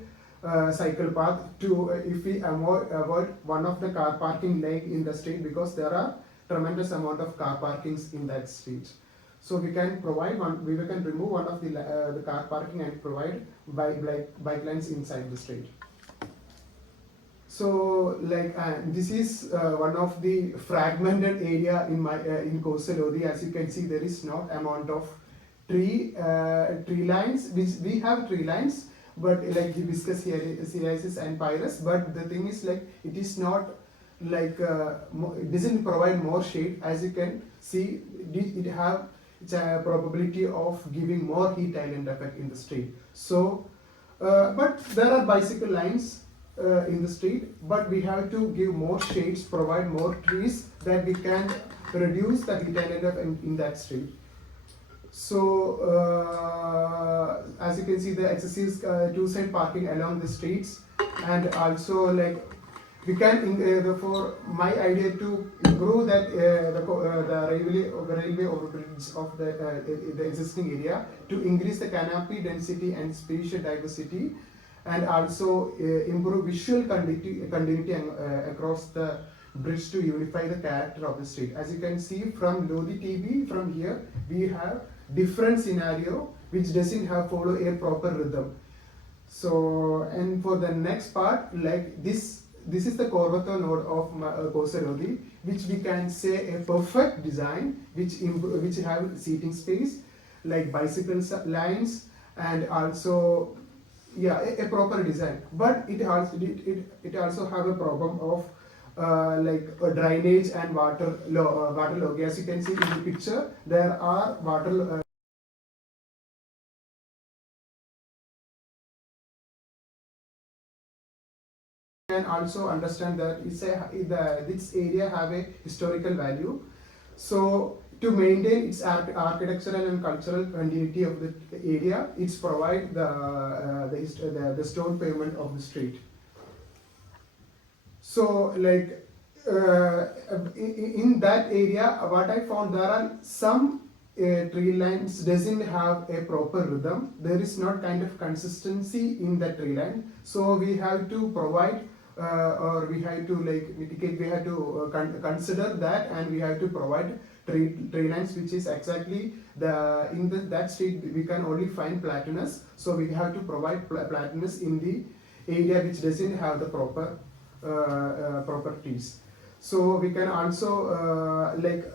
cycle path to if we avoid one of the car parking leg in the street, because there are tremendous amount of car parkings in that street. So we can provide we can remove one of the car parking and provide bike lanes inside the street. So like this is one of the fragmented area in Kosalodi. As you can see, there is not amount of tree lines, which we have tree lines, but like hibiscus, ceriasis and pyrus. But the thing is like it is not like it doesn't provide more shade. As you can see, it have a probability of giving more heat island effect in the street. So but there are bicycle lines in the street, but we have to give more shades, provide more trees, that we can reduce the heat island effect in that street. So as you can see, the excessive two-side parking along the streets, and also like we can therefore my idea to improve that the railway overbridge of the existing area, to increase the canopy density and species diversity, and also improve visual continuity across the bridge to unify the character of the street. As you can see from Lodi TV, from here we have different scenario which doesn't have follow a proper rhythm. So and for the next part, like this is the Corvato node of Kosalodi, which we can say a perfect design which have seating space like bicycle lines, and also a proper design. But it also have a problem of like drainage and water log. As you can see in the picture, there are water can also understand that this area have a historical value. So to maintain its architectural and cultural continuity of the area, it's provide the stone pavement of the street. So like in that area, what I found, there are some tree lines doesn't have a proper rhythm. There is not kind of consistency in that tree line. So we have to provide or we have to like mitigate. We have to consider that, and we have to provide tree lines which is exactly that street we can only find platanus. So we have to provide platanus in area which doesn't have the proper trees. So we can also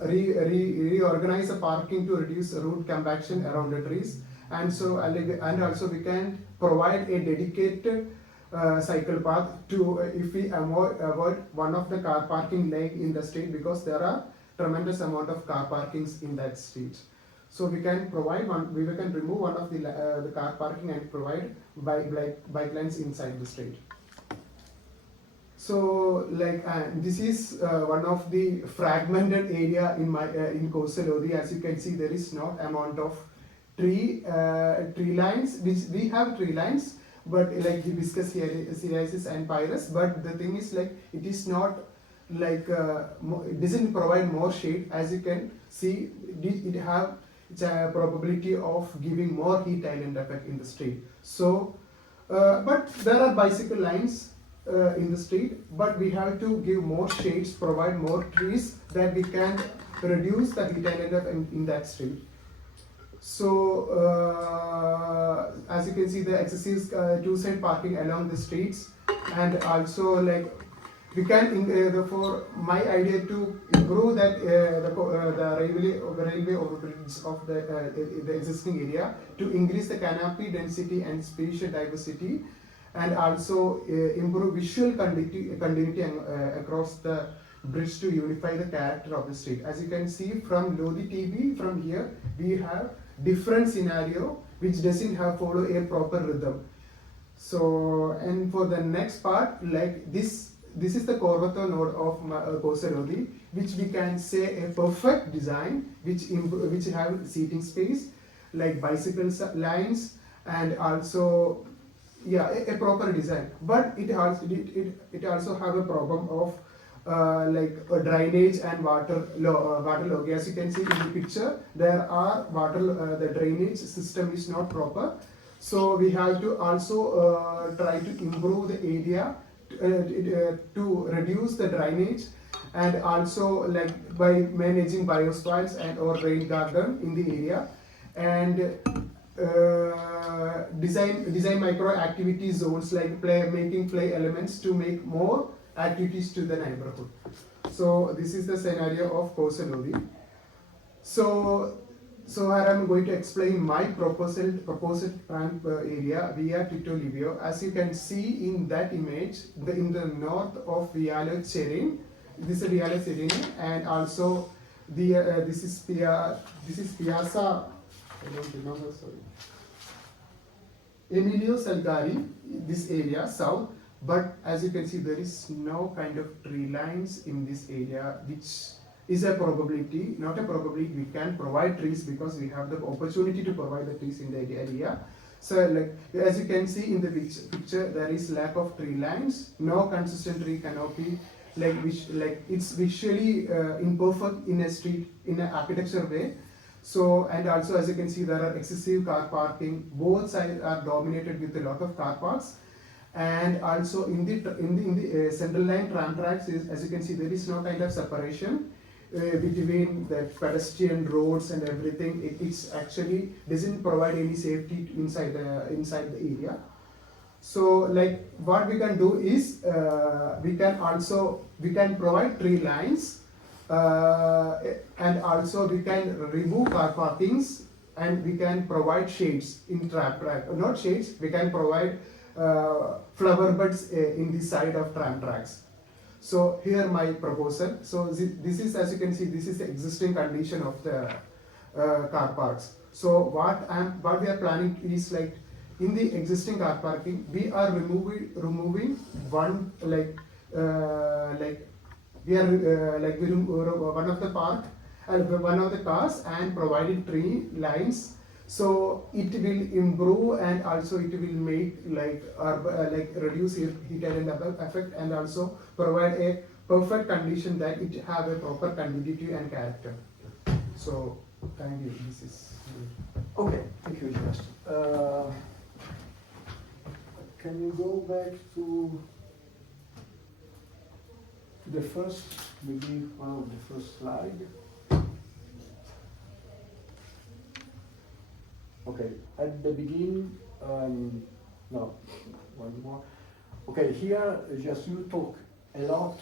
reorganize the parking to reduce root compaction around the trees, and also we can provide a dedicated cycle path to if we avoid one of the car parking lane in the street, because there are tremendous amount of car parkings in that street. So we can provide one. We can remove one of the car parking and provide bike lanes inside the street. So this is one of the fragmented area in coastal Lodi. As you can see, there is not amount of tree lines. We have tree lines, but like hibiscus, ceriasis and pyrus. But the thing is, like, it is not it doesn't provide more shade. As you can see, it have a probability of giving more heat island effect in the street. So, but there are bicycle lines in the street, but we have to give more shades, provide more trees, that we can reduce the heat island effect in that street. So, as you can see, the excessive two-side parking along the streets, and also like we can therefore my idea to improve that the railway overbridge of the existing area, to increase the canopy density and species diversity, and also improve visual continuity across the bridge to unify the character of the street. As you can see from Lodi TV, from here we have different scenario which doesn't have follow a proper rhythm. So, and for the next part, like this is the Corvato node of coastal Lodi, which we can say a perfect design, which have seating space, like bicycle lines, and also a proper design. But it also have a problem of like a drainage and water log. As you can see in the picture, there are the drainage system is not proper. So we have to also try to improve the area to reduce the drainage, and also like by managing biospheres and or rain garden in the area, and design micro activity zones, like making play elements to make more activities to the neighborhood. So this is the scenario of coastal Lodi. So here I am going to explain my proposed ramp area via Tito Livio. As you can see in that image, in the north of Viale Cherin, this is Viale Cherin, and also this is Piazza. I don't remember, sorry. Emilio Salgari, this area south. But as you can see, there is no kind of tree lines in this area, which is a probability, not a probability. We can provide trees because we have the opportunity to provide the trees in the area. So, like as you can see in the picture, there is lack of tree lines, no consistent tree canopy, it's visually imperfect in a street in an architecture way. So, and also as you can see, there are excessive car parking. Both sides are dominated with a lot of car parks. And also in the central line tram tracks, as you can see, there is no kind of separation between the pedestrian roads and everything. It's actually doesn't provide any safety inside the area. So like what we can do is we can provide tree lines, and also we can remove car parkings, and we can provide shades in tram track. Not shades, we can provide flower buds in the side of tram tracks. So here my proposal. So this is, as you can see, this is the existing condition of the car parks. So what we are planning is, like in the existing car parking, we are removing one we remove one of the one of the cars and providing tree lines. So it will improve, and also it will make reduce heat island effect, and also provide a perfect condition that it have a proper continuity and character. So thank you. This is okay. Thank you, Justin. Can you go back to the first, maybe one of the first slide? Okay, at the beginning, no, one more. Okay, here just you talk a lot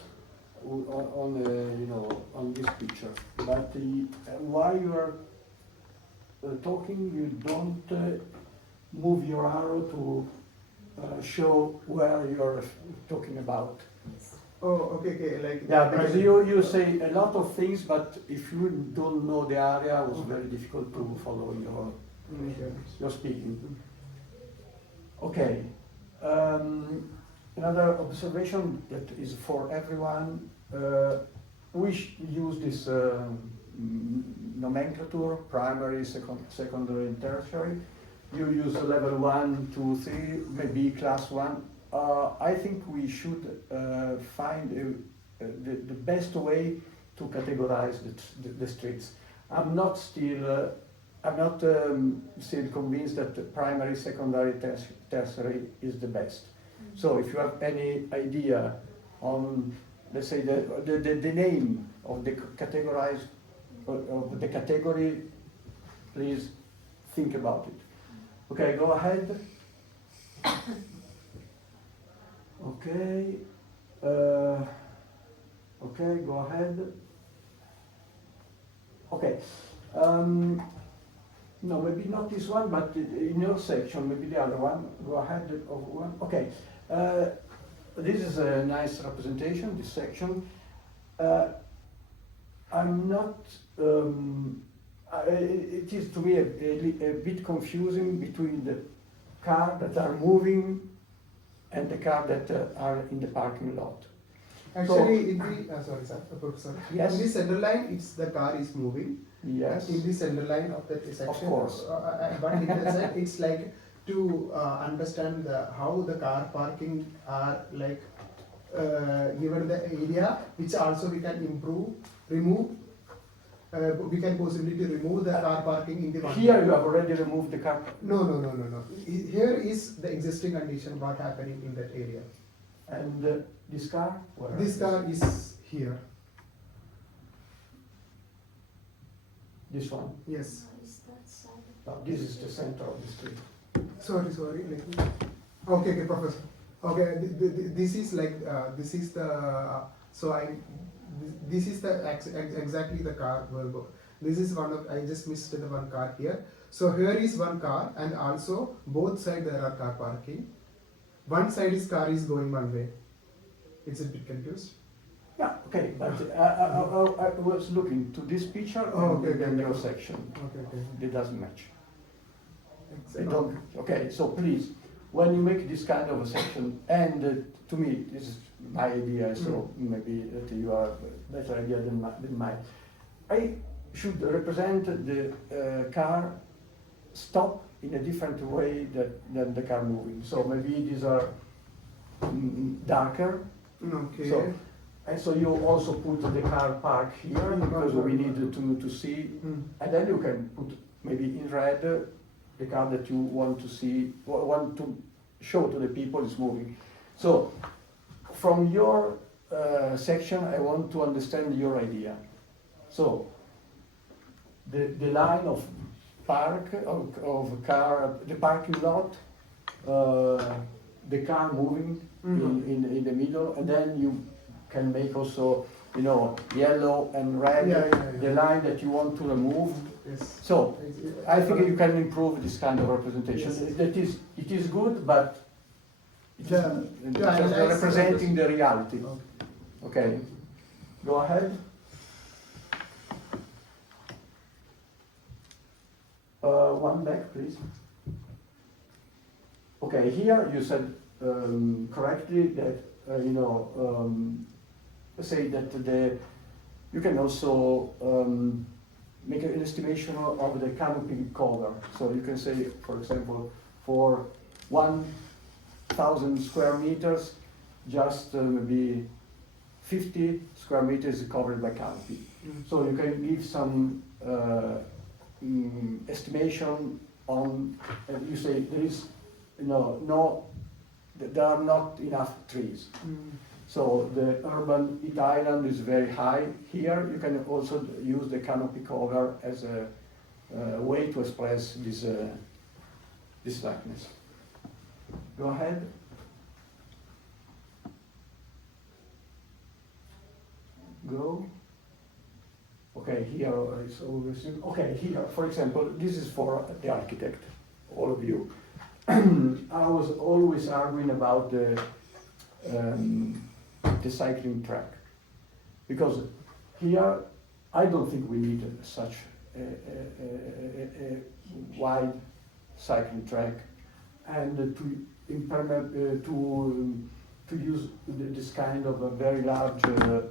on you know, on this picture, but while you are talking, you don't move your arrow to show where you're talking about. Oh, okay, okay, like. Yeah, because you say a lot of things, but if you don't know the area, it's very difficult to follow your speaking. Okay. Another observation that is for everyone, we use this nomenclature, primary, secondary, and tertiary. You use level 1, 2, 3, maybe class 1. I think we should find the best way to categorize the streets. I'm not still convinced that the primary, secondary, tertiary is the best. So if you have any idea on, let's say, the name of the categorized of the category, please think about it. Okay, go ahead. Okay. Okay, go ahead. Okay. No, maybe not this one, but in your section, maybe the other one. Go ahead of one. Okay. This is a nice representation, this section. I'm not, it is to me a bit confusing between the cars that are moving and the cars that are in the parking lot. Actually, in the, sorry, sir, professor. Yes. In the center line, it's the car is moving. Yes. In the center line of that section. Of course. But in the side, it's like to understand how the car parking are like given the area, which also we can remove. We can possibly remove the car parking in the one. Here you have already removed the car. No. Here is the existing condition what happening in that area. And this car? Where This car is here. This one? Yes. No, this is the center of the street. Sorry. Let me. Okay, professor. Okay, this is like this is the this is the exactly the car will go. This is one of, I just missed the one car here. So here is one car, and also both sides there are car parking. One side is car is going one way. It's a bit confused. Yeah, okay, but I was looking to this picture and your section. Okay. It doesn't match. They No. don't. Okay, so please, when you make this kind of a section, and to me, this is my idea, so maybe that you are a better idea than mine. I should represent the car stop in a different way than the car moving. So maybe these are darker. Okay. And so you also put the car park here because we need to see, and then you can put maybe in red the car that you want to see, or want to show to the people is moving. So from your section, I want to understand your idea. So the line of park of car, the parking lot, the car moving in the middle, and then you can make also, you know, yellow and red, the line that you want to remove. Yes. So I think you can improve this kind of representation. Yes. It is good, but it is just I representing the reality. Okay, go ahead. One back, please. Okay, here you said correctly that say that you can also make an estimation of the canopy cover. So you can say, for example, for 1,000 square meters, just maybe 50 square meters covered by canopy. So you can give some estimation on, you say there is there are not enough trees. So the urban heat island is very high. Here you can also use the canopy cover as a way to express this likeness. Go ahead. go. Okay, here is always, okay, here, for example, this is for the architect, all of you. I was always arguing about the cycling track, because here I don't think we need such a wide cycling track, and to use this kind of a very large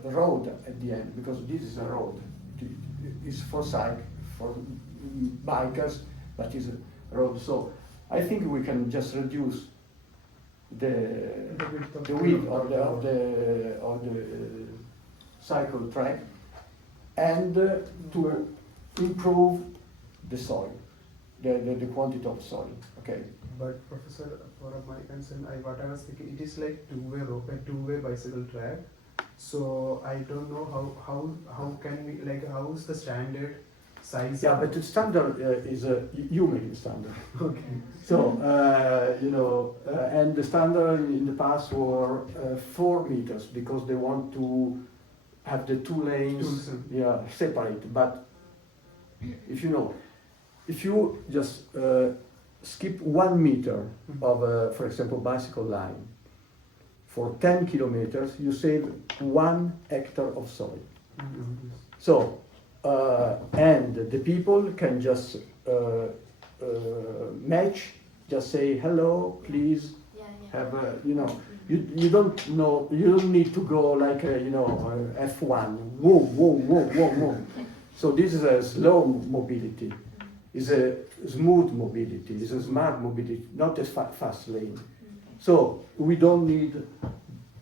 road at the end, because this is a road. It's for bikers, but it's a road. So I think we can just reduce the width of the cycle track, and to improve the soil, the quantity of soil. Okay. But Professor, for my concern, what I was thinking, it is like two-way road, a two-way bicycle track. So I don't know how can we, like, how is the standard size? Yeah, but the standard is you make the standard. Okay. So and the standard in the past were 4 meters, because they want to have the two lanes separate. But if you just skip 1 meter of, for example, bicycle line for 10 kilometers, you save 1 hectare of soil. So, and the people can just match, just say hello, please. Have a, you don't need to go like F1, whoa. So this is a slow mobility, is a smooth mobility, is a smart mobility, not a fast lane. So we don't need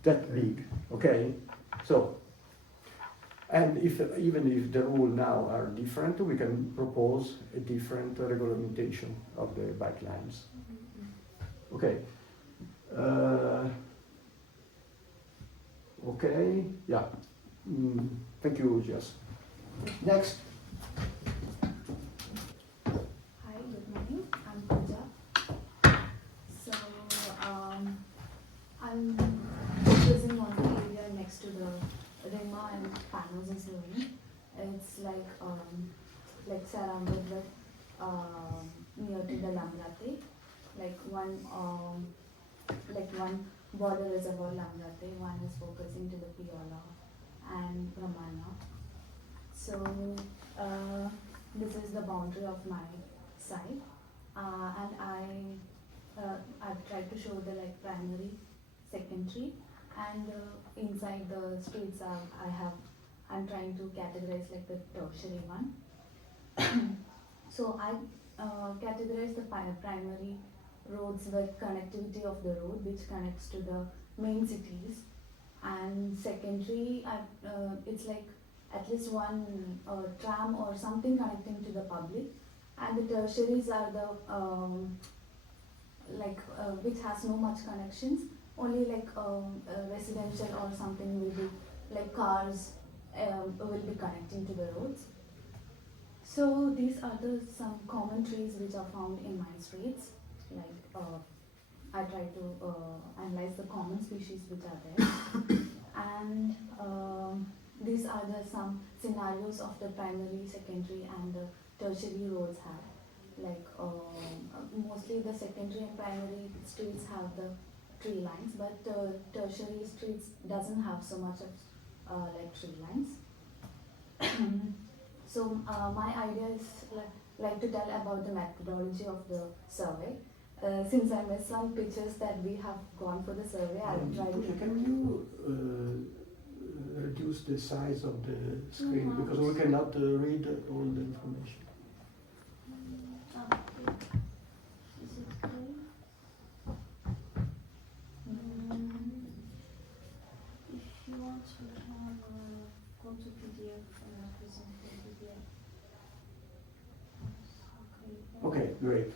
that big, okay? So, and even if the rules now are different, we can propose a different regulation of the bike lines. Okay. Okay, yeah. Thank you, Jess. Next. Hi, good morning. I'm Pooja. So, I'm focusing on the area next to the RAHDARI and Panos is living. It's like surrounded with near to the Lamrate, like one border reservoir Lamrate, one is focusing to the Piola and Brahmana. So this is the boundary of my side, and I've tried to show the primary, secondary, and inside the streets I'm trying to categorize like the tertiary one. So I categorize the primary roads with connectivity of the road which connects to the main cities, and secondary it's like at least one tram or something connecting to the public, and the tertiaries are the which has no much connections, only residential or something will be like cars will be connecting to the roads. So these are some common trees which are found in my streets. I try to analyze the common species which are there, and these are some scenarios of the primary, secondary, and the tertiary roads have. Mostly the secondary and primary streets have the tree lines, but tertiary streets doesn't have so much of tree lines. So my idea is like to tell about the methodology of the survey. Since I missed some pictures that we have gone for the survey, I'll try to. Can you reduce the size of the screen, because we cannot read all the information? Is it clear? If you want, we can go to PDF and present the PDF. Okay, great.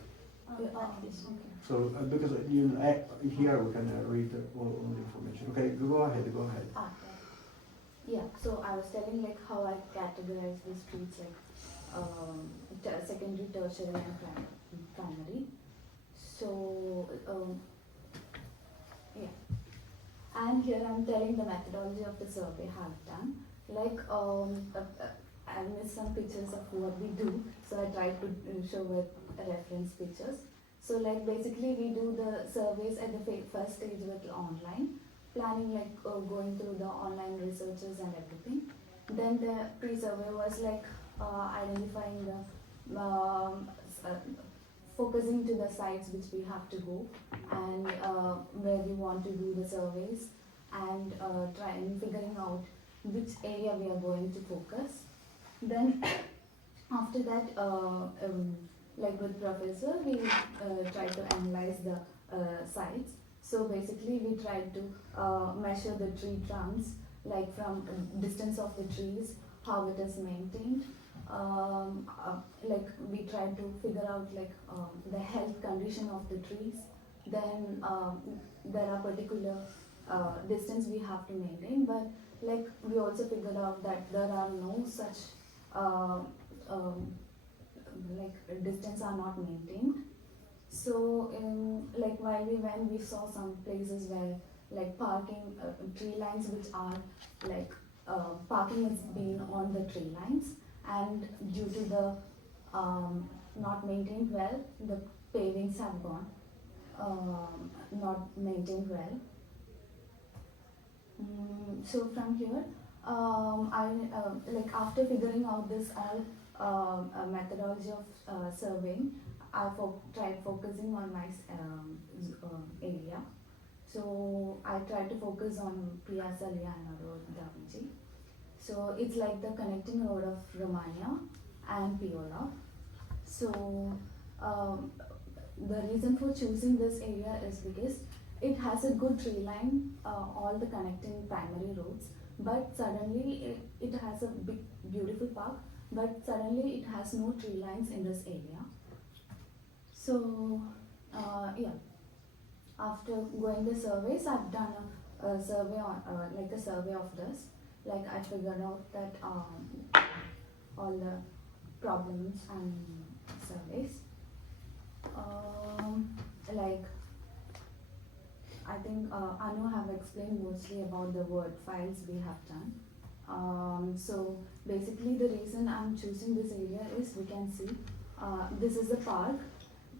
This one. So because here we can read all the information. Okay, go ahead. Yeah, so I was telling how I categorize the streets secondary, tertiary, and primary. So yeah, and here I'm telling the methodology of the survey how I've done. Like I missed some pictures of what we do, so I tried to show with reference pictures. So like basically we do the surveys at the first stage with online, planning like going through the online researches and everything. Then the pre-survey was like identifying the focusing to the sites which we have to go and where we want to do the surveys and trying figuring out which area we are going to focus. Then after that, like with professor, we try to analyze the sites. So basically, we try to measure the tree trunks, like from distance of the trees, how it is maintained. Like we try to figure out like the health condition of the trees. Then there are particular distance we have to maintain, but like we also figured out that there are no such like distance are not maintained. So like while we went, we saw some places where like parking tree lines which are like parking is being on the tree lines, and due to the not maintained well, the pavings have gone not maintained well. So from here, I like after figuring out this all methodology of surveying, I tried focusing on my area. So I tried to focus on Piazza Liana Road, Da Vinci. So it's like the connecting road of Romagna and Piola. So the reason for choosing this area is because it has a good tree line, all the connecting primary roads, but suddenly it has a big beautiful park, but suddenly it has no tree lines in this area. So yeah, after going the surveys, I've done a survey on like a survey of this. Like I figured out that all the problems and surveys. Like I think Anu have explained mostly about the word files we have done. So basically the reason I'm choosing this area is we can see this is a park,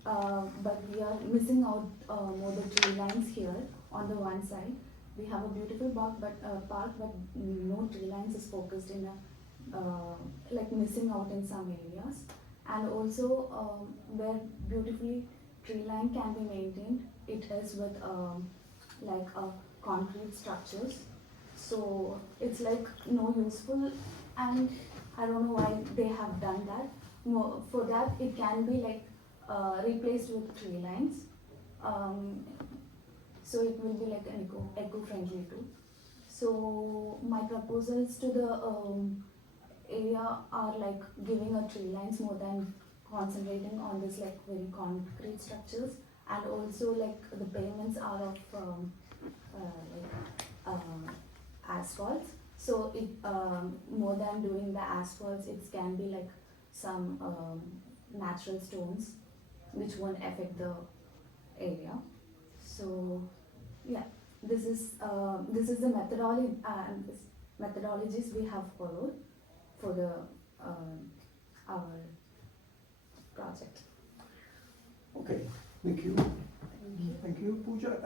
but we are missing out more the tree lines here on the one side. We have a beautiful park, but no tree lines is focused in a like missing out in some areas, and also where beautifully tree line can be maintained, it is with like concrete structures. So it's like no useful, and I don't know why they have done that. For that it can be like replaced with tree lines. So it will be like an eco-friendly too. So my proposals to the area are like giving a tree lines more than concentrating on this like very concrete structures, and also like the pavements are of asphalt. So it more than doing the asphalts, it can be like some natural stones which won't affect the area. So yeah, this is the methodology and methodologies we have followed for the our project. Okay, thank you. Thank you, Pooja.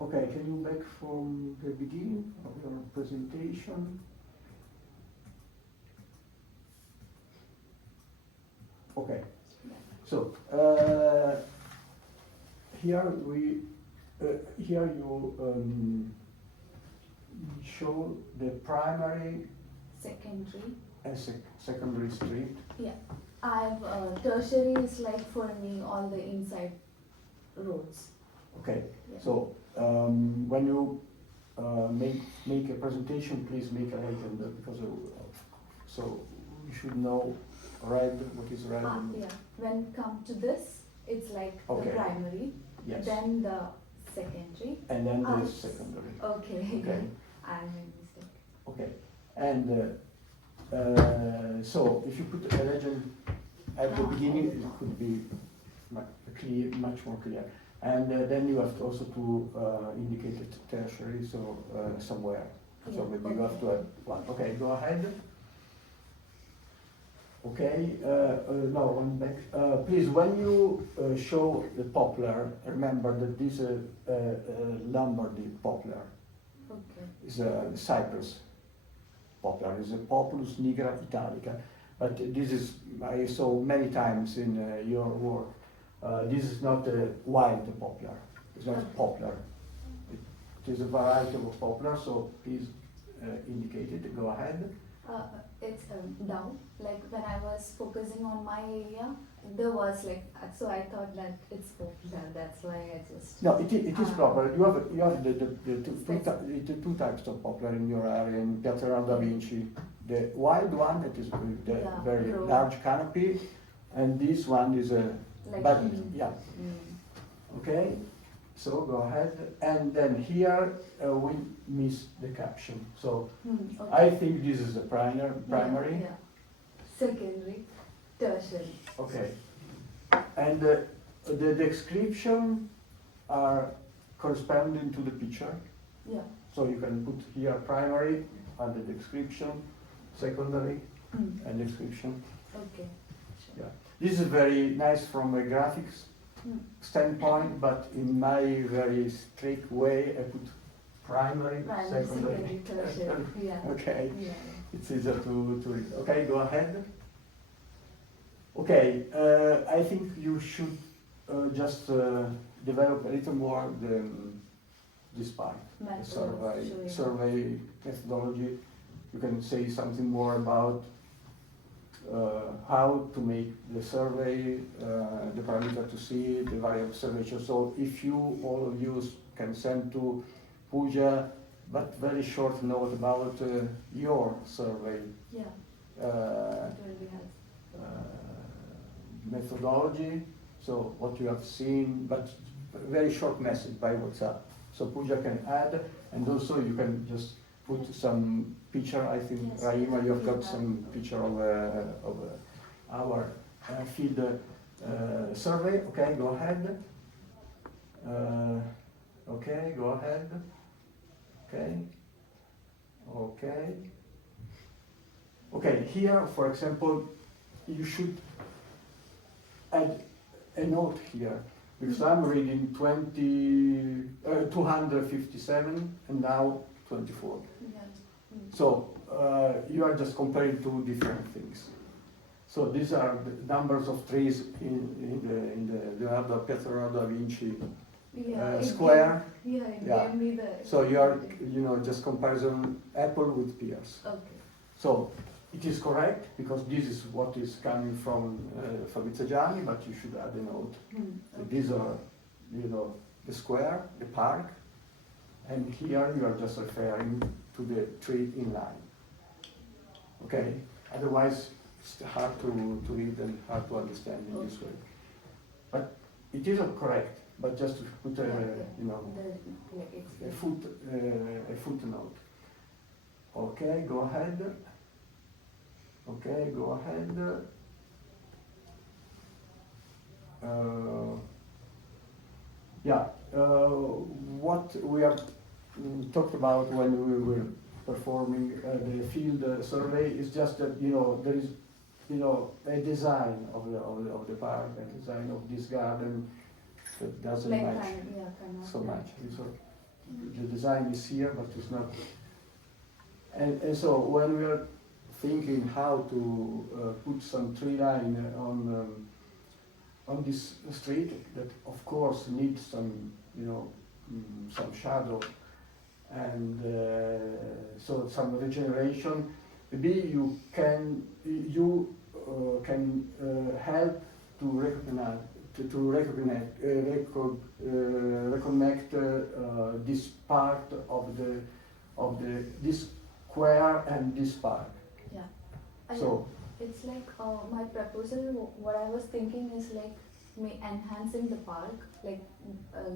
Okay, can you back from the beginning of your presentation? Okay, so here you show the primary Secondary. and secondary street. Yeah, I've tertiary is like for me all the inside roads. Okay, Yeah. so when you make a presentation, please make a legend because so you should know red, what is red. Yeah, when come to this, it's like Okay. the primary, Yes. then the secondary. And then the secondary. Okay. Okay. I made a mistake. Okay, and so if you put a legend at the beginning, it could be much more clear. And then you have to also to indicate it tertiary, so somewhere. So Yeah, maybe you have to okay. add one. Okay, go ahead. Okay, no, one back. Please, when you show the poplar, remember that this Lombardy poplar Okay. is a Cyprus poplar, is a Populus nigra italica. But this is, I saw many times in your work, this is not a wild poplar, it's not Okay. poplar. It is a variety of poplar, so please indicate it, go ahead. It's down. Like when I was focusing on my area, there was like, so I thought that it's popular. That's why I just. No, it is Ah. proper. You have the two types of poplar in your area in Piazza da Vinci. The wild one that is with the Yeah, very row. large canopy, and this one is a Like but mm, yeah. mm. Okay, so go ahead. And then here we miss the caption. So Okay. I think this is a primary. Yeah. Secondary, tertiary. Okay. And the description are corresponding to the picture. Yeah. So you can put here primary and the description, secondary and description. Okay. Yeah. This is very nice from a graphics standpoint, but in my very strict way, I put primary, Primary, secondary. secondary, tertiary. Yeah. Okay, Yeah. it's easier to read. Okay, go ahead. Okay, I think you should just develop a little more this part, the Methodology. survey methodology. You can say something more about how to make the survey, the parameter to see, the variable observation. So if you, all of you, can send to Pooja, but very short note about your survey Yeah. It will be helpful. methodology, so what you have seen, but very short message by WhatsApp. So Pooja can add, and also you can just put some picture. I think Yes. Rahima, you have got some picture of our field survey. Okay, go ahead. Okay, go ahead. Okay. Okay. Okay, here, for example, you should add a note here, because I'm reading 257 and now 24. Yeah. So you are just comparing two different things. So these are the numbers of trees in the Leonardo Piazza da Vinci Yeah. It square. Gave, yeah. It Yeah. gave me the. So you are, just comparison apple with pears. Okay. So it is correct because this is what is coming from Fabrizio Gianni, but you should add a note. Okay. These are, the square, the park, and here you are just referring to the tree in line. Okay? Otherwise, it's hard to read and hard to understand in this way. But it is correct, but just to put The, a footnote. Okay, go ahead. Okay, go ahead. What we have talked about when we were performing the field survey is just that there is a design of the park, a design of this garden that doesn't like match kind of so much. And so the design is here, but it's not. And so when we are thinking how to put some tree line on this street that of course needs some some shadow and so some regeneration. Maybe you can help to reconnect this part of this square and this park. Yeah. So It's like my proposal, what I was thinking is like enhancing the park, like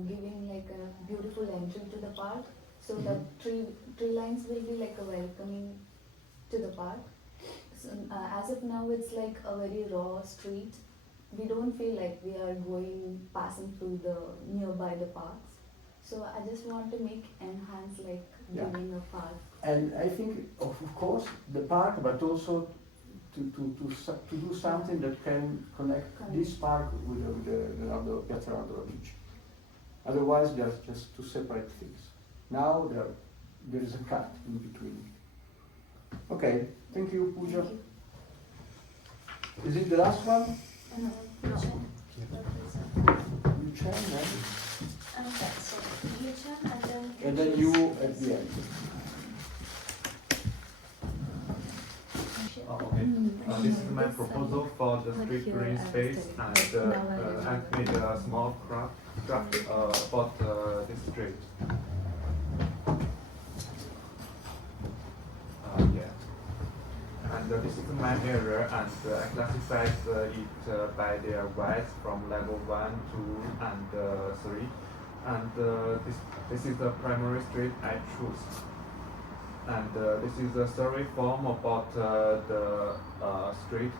giving like a beautiful entry to the park, so that tree lines will be like a welcoming to the park. So, as of now, it's like a very raw street. We don't feel like we are passing through the nearby the parks. So I just want to enhance like Yeah. Doing a park. And I think, of course, the park, but also to do something that can connect this park with the other Piazza Radora beach. Otherwise, they're just two separate things. Now there is a cut in between. Okay, thank you, Pooja. Thank you. Is it the last one? No. You can, right? Okay, so you can And then you at the end. Okay. This is my proposal for the street green space, and I made a small draft about this street. Yeah. And this is my area, and I classified it by their weights from level 1, 2, and 3. And this is the primary street I choose. And this is a survey form about the street,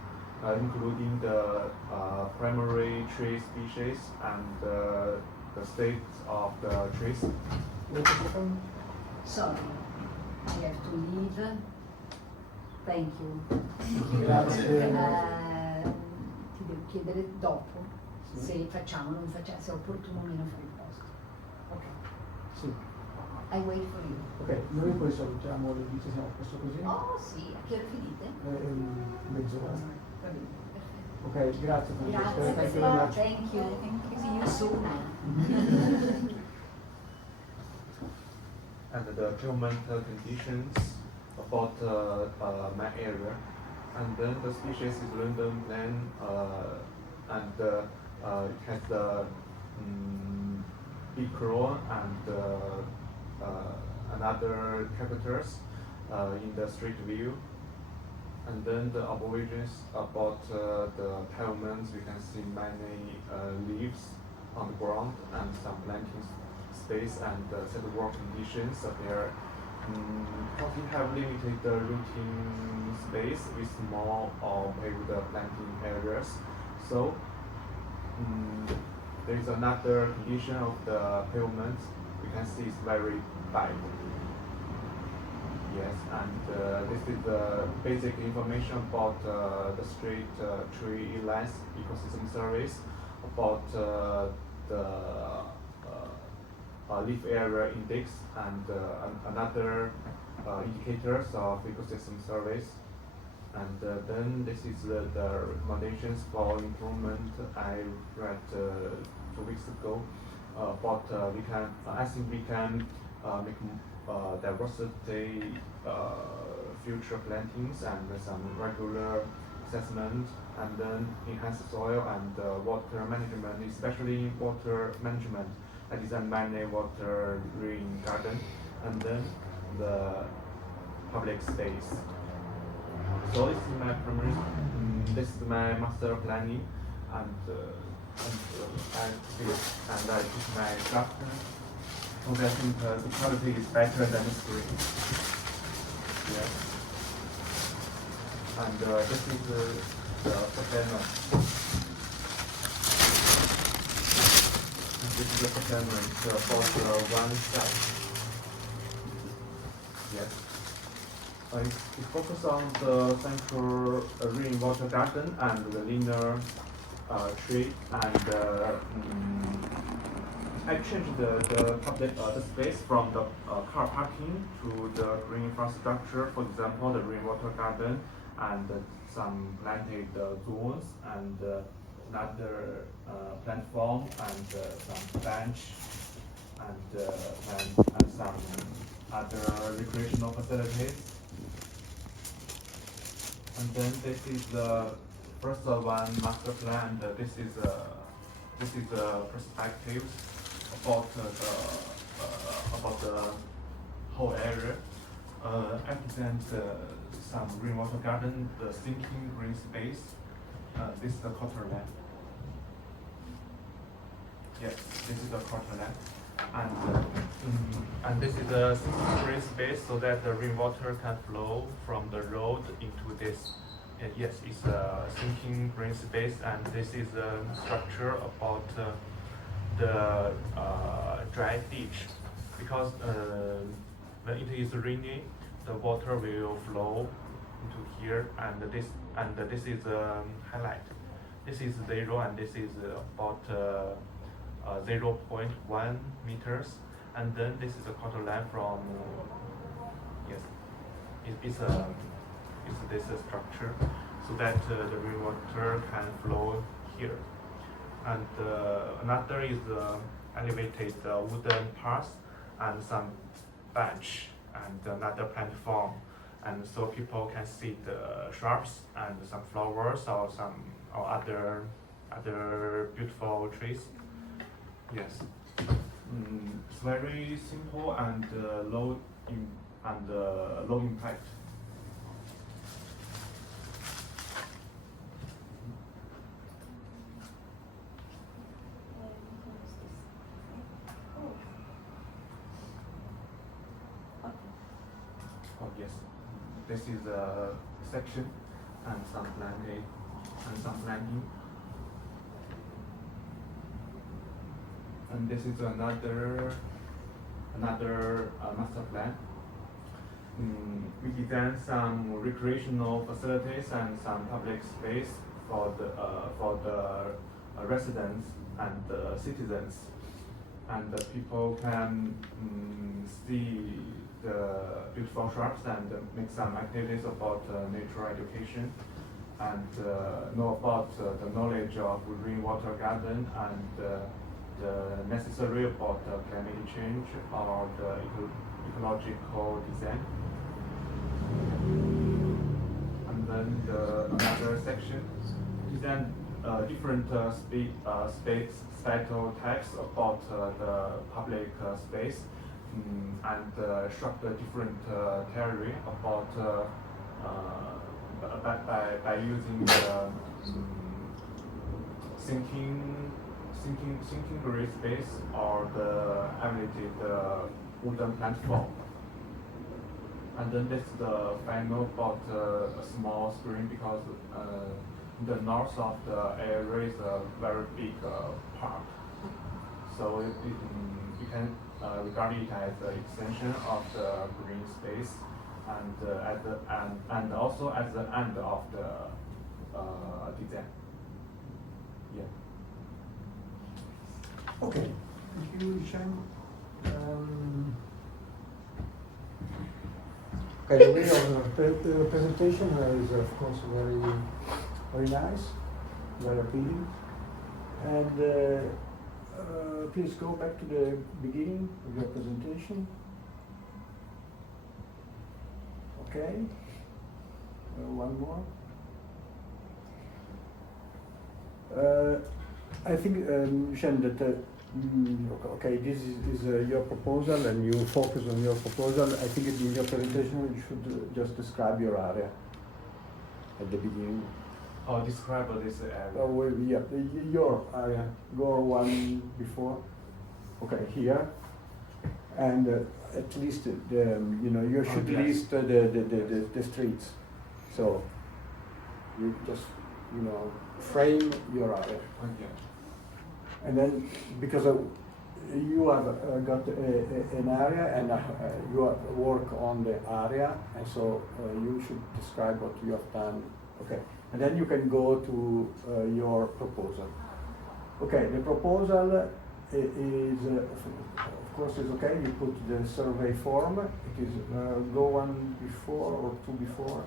including the primary tree species and the state of the trees. Sorry, I have to leave. Thank you. Grazie. Ti devo chiedere dopo se facciamo o non facciamo, se è opportuno o meno fare il posto. Ok, Sì. I wait for you. Ok, noi poi salutiamo le dice, siamo a posto così? Oh sì, a che ora finite? Mezz'ora. Va bene, perfetto. Ok, grazie Francesca. Grazie, Thank you very much. thank you. See you soon. And the pavement conditions about my area, and then the species is random plan, and it has the big crow and another characters in the street view. And then the observations about the pavements, we can see many leaves on the ground and some planting space and sidewalk conditions appear. Because we have limited the routine space with small or paved planting areas, so there is another condition of the pavement. We can see it's very bad. Yes, and this is the basic information about the street tree length ecosystem surveys, about the leaf area index, and another indicators of ecosystem surveys. And then this is the recommendations for improvement I read 2 weeks ago. But I think we can make diversity future plantings and some regular assessment, and then enhance soil and water management, especially water management. I designed many water green garden, and then the public space. So this is my primary, this is my master planning, and I took my draft, because I think the quality is better than the screen. Yes. And this is the container. And this is the container for one side. Yes. It focuses on the central rainwater garden and the linear tree, and I changed the public the space from the car parking to the green infrastructure. For example, the rainwater garden and some planted zones and another platform and some bench and some other recreational facilities. And then this is the first one master plan. This is a perspective about the whole area. I present some rainwater garden, the sinking green space. This is the quarter land. Yes, this is the quarter land. And this is the sinking green space so that the rainwater can flow from the road into this. Yes, it's a sinking green space, and this is a structure about the dry ditch, because when it is raining, the water will flow into here, and this is highlight. This is 0, and this is about 0.1 meters, and then this is a quarter line from yes, it's this structure, so that the rainwater can flow here. And another is elevated wooden parts and some bench and another platform, and so people can see the shrubs and some flowers or some other beautiful trees. Yes, it's very simple and low impact. Oh yes, this is a section and some planting. And this is another master plan. We designed some recreational facilities and some public space for the residents and the citizens, and the people can see the beautiful shrubs and make some activities about nature education, and know about the knowledge of rainwater garden and the necessary about climate change or the ecological design. And then another section is then different spatial types about the public space, and structure different theory about by using the sinking grey space or the elevated wooden platform. And then this is the final about a small screen, because the north of the area is a very big park, so you can regard it as an extension of the green space, and also at the end of the design. Yeah. Okay, thank you, Shen. Okay, the way of the presentation is of course very nice, very appealing. And please go back to the beginning of your presentation. Okay, one more. I think, Shen, that okay, this is your proposal, and you focus on your proposal. I think in your presentation you should just describe your area at the beginning. Oh, describe this area. Oh, well, yeah, your area. Go one before. Okay, here, and at least you should yes. list the streets. So you just frame your area. Okay. And then, because you have got an area, and you work on the area, and so you should describe what you have done. Okay, and then you can go to your proposal. Okay, the proposal is, of course, is okay. You put the survey form. It is go one before or two before.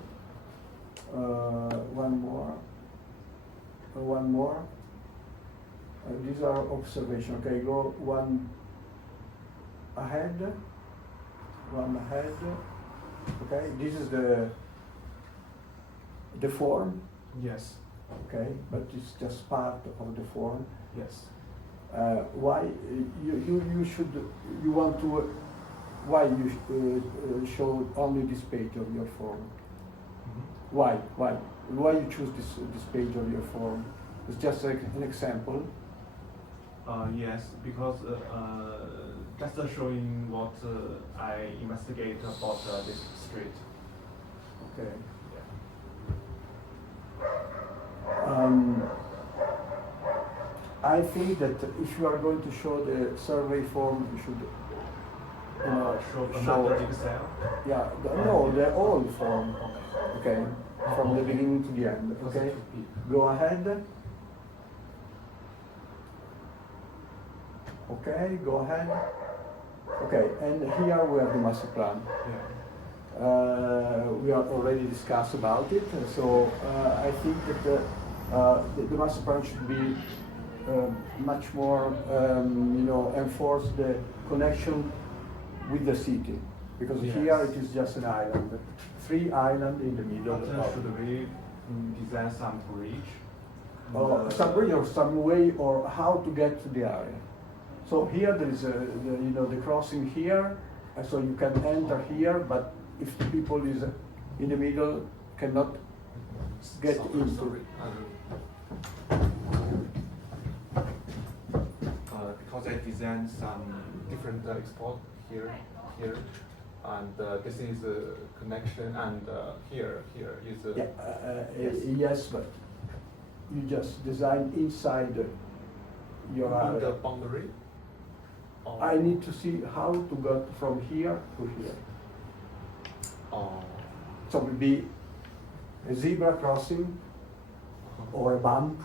One more. One more. These are observation. Okay, go one ahead. One ahead. Okay, this is the form. Yes. Okay, but it's just part of the form. Yes. Why you want to? Why you show only this page of your form? Mm-hmm. Why you choose this page of your form? It's just like an example. Yes, because just showing what I investigate about this street. Okay. Yeah. I think that if you are going to show the survey form, you should show show. another Excel. Yeah, no, they're all form. Okay, from the beginning to the end. Okay, go ahead. Okay, go ahead. Okay, and here we have the master plan. Yeah. We have already discussed about it, so I think that the master plan should be much more, enforce the connection with the city, because Yes. here it is just an island, 3 islands in the middle. But should we design some bridge? Some bridge or some way or how to get to the area. So here there is the crossing here, and so you can enter here, but if the people is in the middle cannot get into it. Because I designed some different export here, and this is a connection, and here is a. Yes, but you just design inside your in the area. boundary. I need to see how to get from here to here. So it will be a zebra crossing or a bump.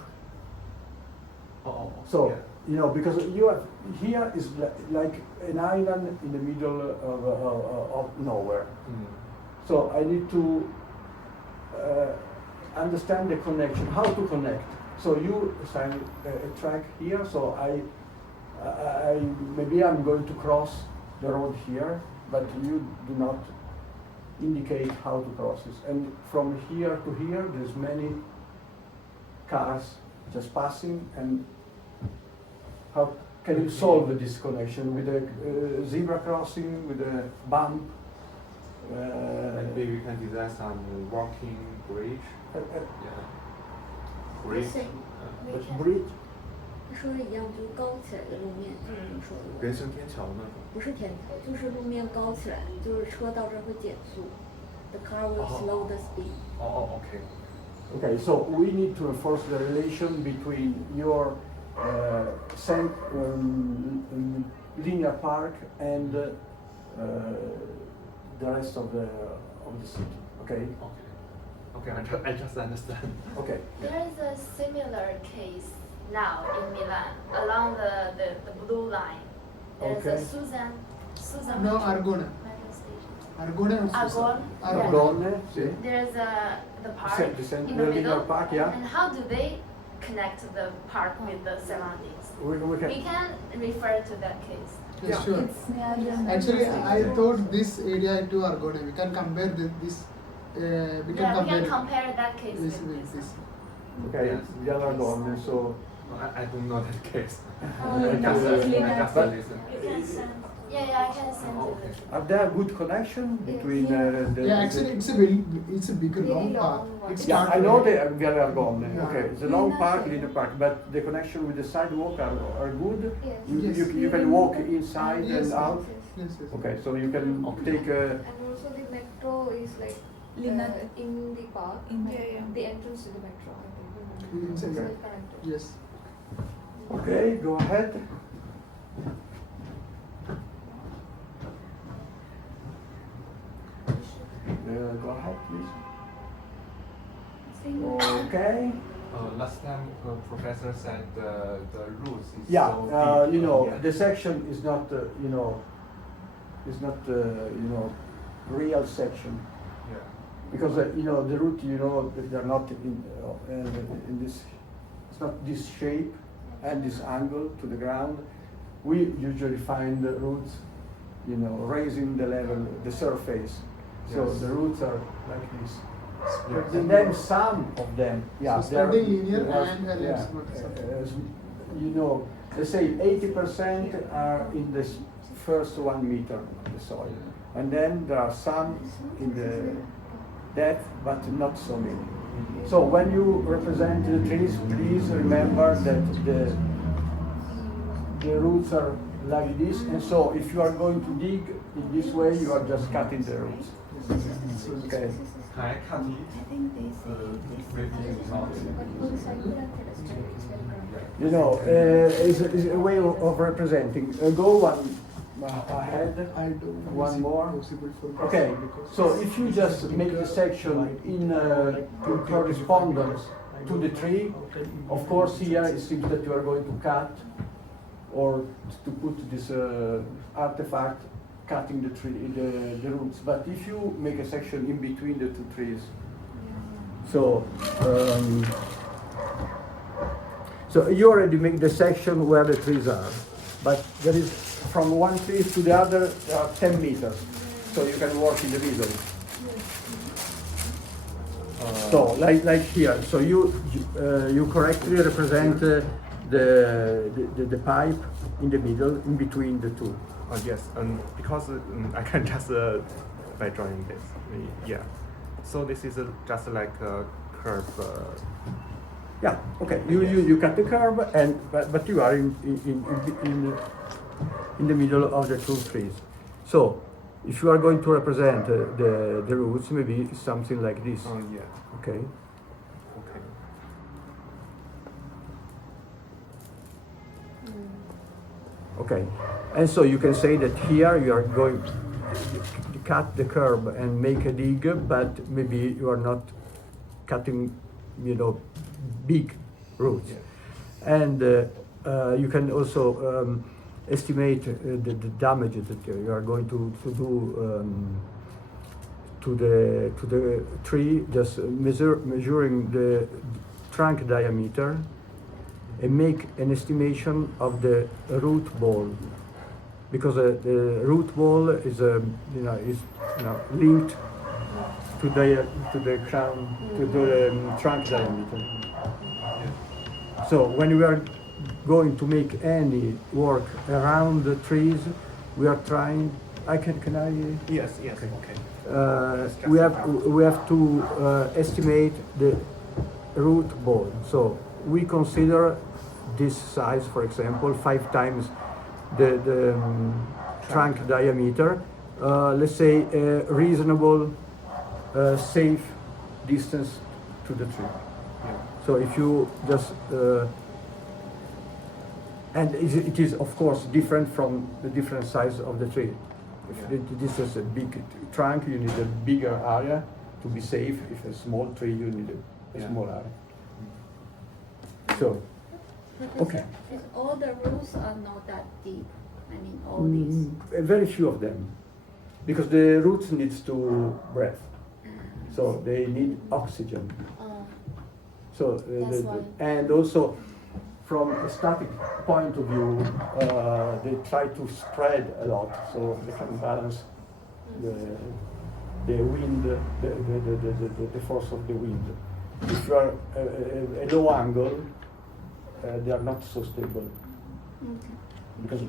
So, yeah. because you have, here is like an island in the middle of nowhere. So I need to understand the connection, how to connect. So you assign a track here, so maybe I'm going to cross the road here, but you do not indicate how to cross this. And from here to here, there's many cars just passing, and how can you solve this connection with a zebra crossing, with a bump? Maybe we can design some walking bridge. Yeah. Bridge. But bridge? 说的一样，就是高起来的路面，就是你说的，人行天桥那种。不是天桥，就是路面高起来，就是车到这儿会减速。The car will slow the speed. Okay. Okay, so we need to enforce the relation between your linear park and the rest of the city. Okay. Okay. I just understand. Okay. There is a similar case now in Milan along the blue line. There's Okay. a Susan No, metro Argona. station. Argona or Argon. Argonne, sì. There's the park The center, in the the linear middle. park, yeah. And how do they connect the park with the surroundings? We We can. can refer to that case. Yes, sure. It's near the Actually, I thought this area to Argona. We can compare this. We Yeah, we can can compare that case this with with this. this. Okay, Yes. the Argonne, so. I don't know that case. Oh, I just but- listen. You can send. Yeah, I can send you Okay. the. Are there good connection between the? Yeah, actually, it's a big long park. It's Yeah, not I know very- the Argonne. Yeah. Okay, it's a long park, linear park, but the connection with the sidewalk are good. Yes. You can walk inside Yes, and out. Yes, yes. Okay, so you can take a. And also the metro is like Lina- in the park. Yeah. The entrance to the metro, I think. Inside. So Okay. it's connected. Yes. Okay, go ahead. Go ahead, please. Okay. Last time professor said the roots is Yeah, so deep. Yeah. the section is not, real section. Yeah. Because, the root, they're not in this, it's not this shape and this angle to the ground. We usually find the roots, raising the level, the surface. So Yes. the roots are like this. Yes. And then some of them, yeah, So they're spreading linear yeah, and yeah, something. let's say 80% are in this first 1 meter of the soil, and then there are some in the depth, but not so many. So when you represent the trees, please remember that the roots are like this, and so if you are going to dig in this way, you are just cutting the roots. Okay. Can I cut it? Maybe not. Is a way of representing. Go one ahead. I don't One see more. possible for this Okay, because so if you just make the section in correspondence to the tree, of course here it seems that you are going to cut or to put this artifact cutting the tree, the roots. But if you make a section in between the two trees, so so you already make the section where the trees are, but there is from one tree to the other 10 meters, so you can work in the middle. So like here, so you correctly represent the pipe in the middle, in between the two. Yes, because I can just by drawing this, yeah. So this is just like a curve. Yeah. Okay. You cut the curve, and but you are in the middle of the two trees. So if you are going to represent the roots, maybe something like this. Yeah. Okay. Okay. Okay. And so you can say that here you are going to cut the curve and make a dig, but maybe you are not cutting, big roots. Yeah. And you can also estimate the damage that you are going to do to the tree, just measuring the trunk diameter and make an estimation of the root ball, because the root ball is linked to the crown, to the trunk diameter. So when we are going to make any work around the trees, we are trying. Can I? Yes. Okay. We have to estimate the root ball. So we consider this size, for example, 5 times the trunk diameter. Let's say a reasonable, safe distance to the tree. Yeah. So if you just and it is of course different from the different size of the tree. If this is a big trunk, you need a bigger area to be safe. If a small tree, you need a small area. So, okay. All the roots are not that deep. I mean, all these. Very few of them, because the roots needs to breathe, so they need oxygen. So That's why. and also from a static point of view, they try to spread a lot, so they can balance the wind, the force of the wind. If you are a low angle, they are not so stable. Okay. Because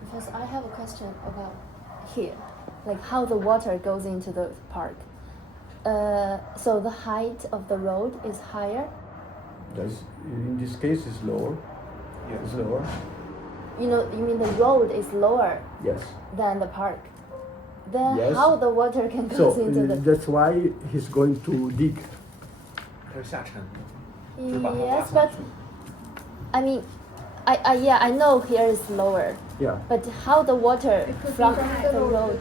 Professor, I have a question about here, like how the water goes into the park. So the height of the road is higher? in this case is lower. Yeah. It's lower. You mean the road is lower Yes. than the park? Then Yes. how the water can go So into the... that's why he's going to dig. Yes, but I mean, I know here is lower, Yeah. but how the water from the road?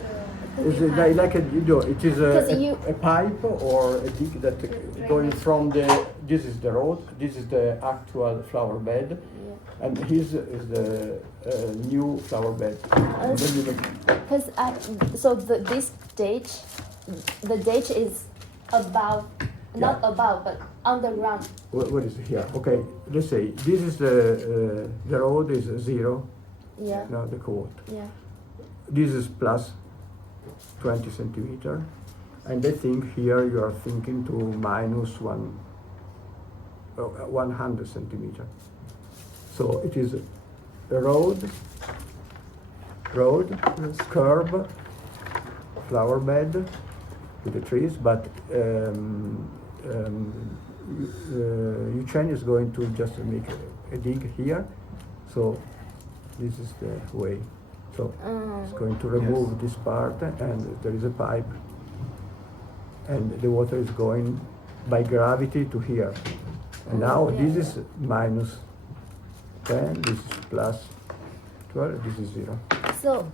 It's like it is Because a pipe or a dig that going from the. This is the road. This is the actual flower bed, and his is the new flower bed. Because this ditch, the ditch is above, not above, but underground. What is here? Okay, let's say this is the road is 0. Yeah. No, the quote. Yeah. This is plus 20 centimeter, and I think here you are thinking to minus 100 centimeter. So it is a road, curb, flower bed with the trees, but Yuchen is going to just make a dig here, so this is the way. So it's going to remove this part, and there is a pipe, and the water is going by gravity to here. And now this is minus 10, this is plus 12, this is 0. So,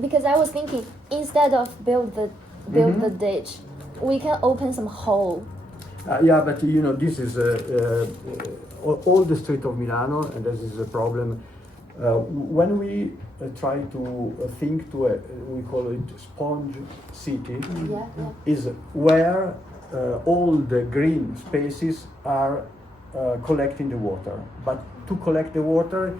because I was thinking, instead of build the ditch, we can open some hole. Yeah, but you know, this is all the street of Milano, and this is a problem. When we try to think to we call it sponge city, is where all the green spaces are collecting the water. But to collect the water,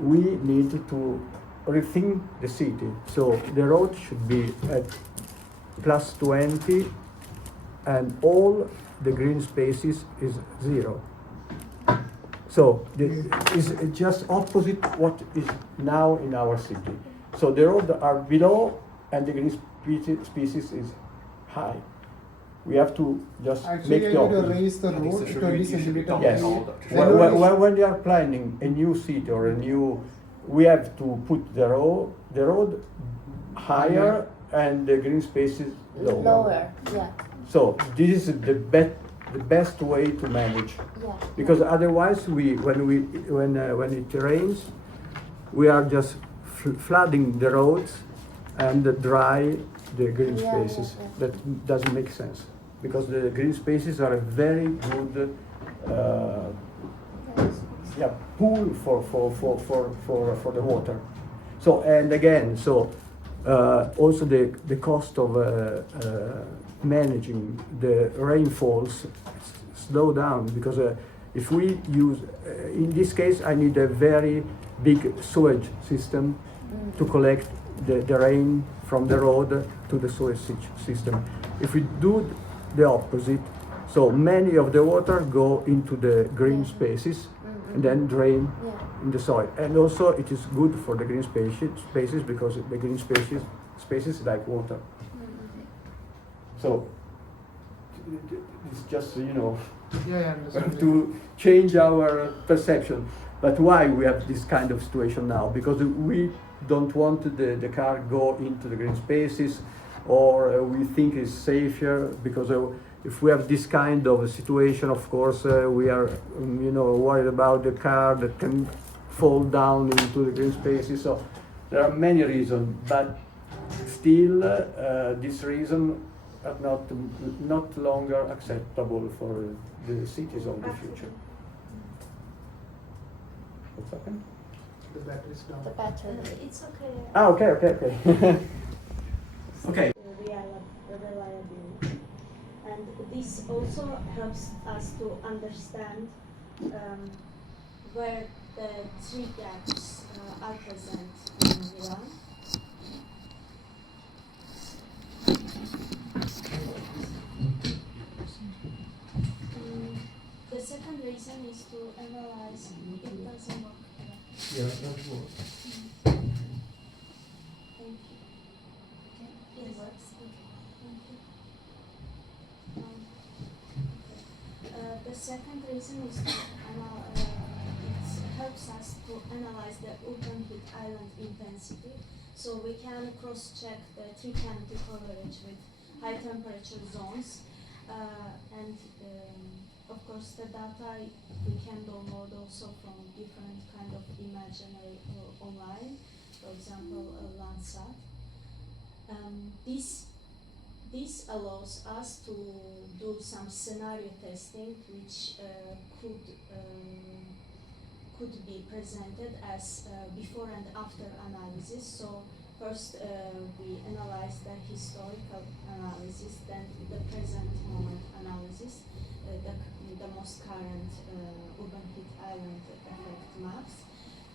we need to rethink the city. So the road should be at plus 20, and all the green spaces is 0. So it's just opposite what is now in our city. So the roads are below and the green species is high. We have to just Actually, make the I need to opposite. raise the road 20 centimeters. Yes. When they are planning a new city or a new, we have to put the road higher and the green spaces lower. Lower, yeah. So this is the best way to manage, Yeah. because otherwise when it rains, we are just flooding the roads and dry the green spaces. That doesn't make sense, because the green spaces are a very good pool for the water. So, and again, so also the cost of managing the rainfalls slow down, because if we use, in this case, I need a very big sewage system to collect the rain from the road to the sewage system. If we do the opposite, so many of the water go into the green spaces and then drain in the soil. And also it is good for the green spaces because the green spaces like water. So it's just, you know, to change our perception. But why we have this kind of situation now? Because we don't want the car go into the green spaces, or we think it's safer, because if we have this kind of a situation, of course, we are, you know, worried about the car that can fall down into the green spaces. So there are many reasons, but still, this reason are not longer acceptable for the cities of the future. What's happened? The battery's down. The battery. It's okay. Ah, okay. Okay. Reliability. And this also helps us to understand where the three gaps are present in Milan. The second reason is to analyze. It doesn't work. Yeah, that works. Thank you. It works. Okay. Thank you. The second reason is to it helps us to analyze the urban heat island intensity, so we can cross-check the tree canopy coverage with high temperature zones, and of course the data we can download also from different kind of imaginary online, for example Landsat. This allows us to do some scenario testing, which could be presented as before and after analysis. So first we analyze the historical analysis, then the present moment analysis, the most current urban heat island effect maps.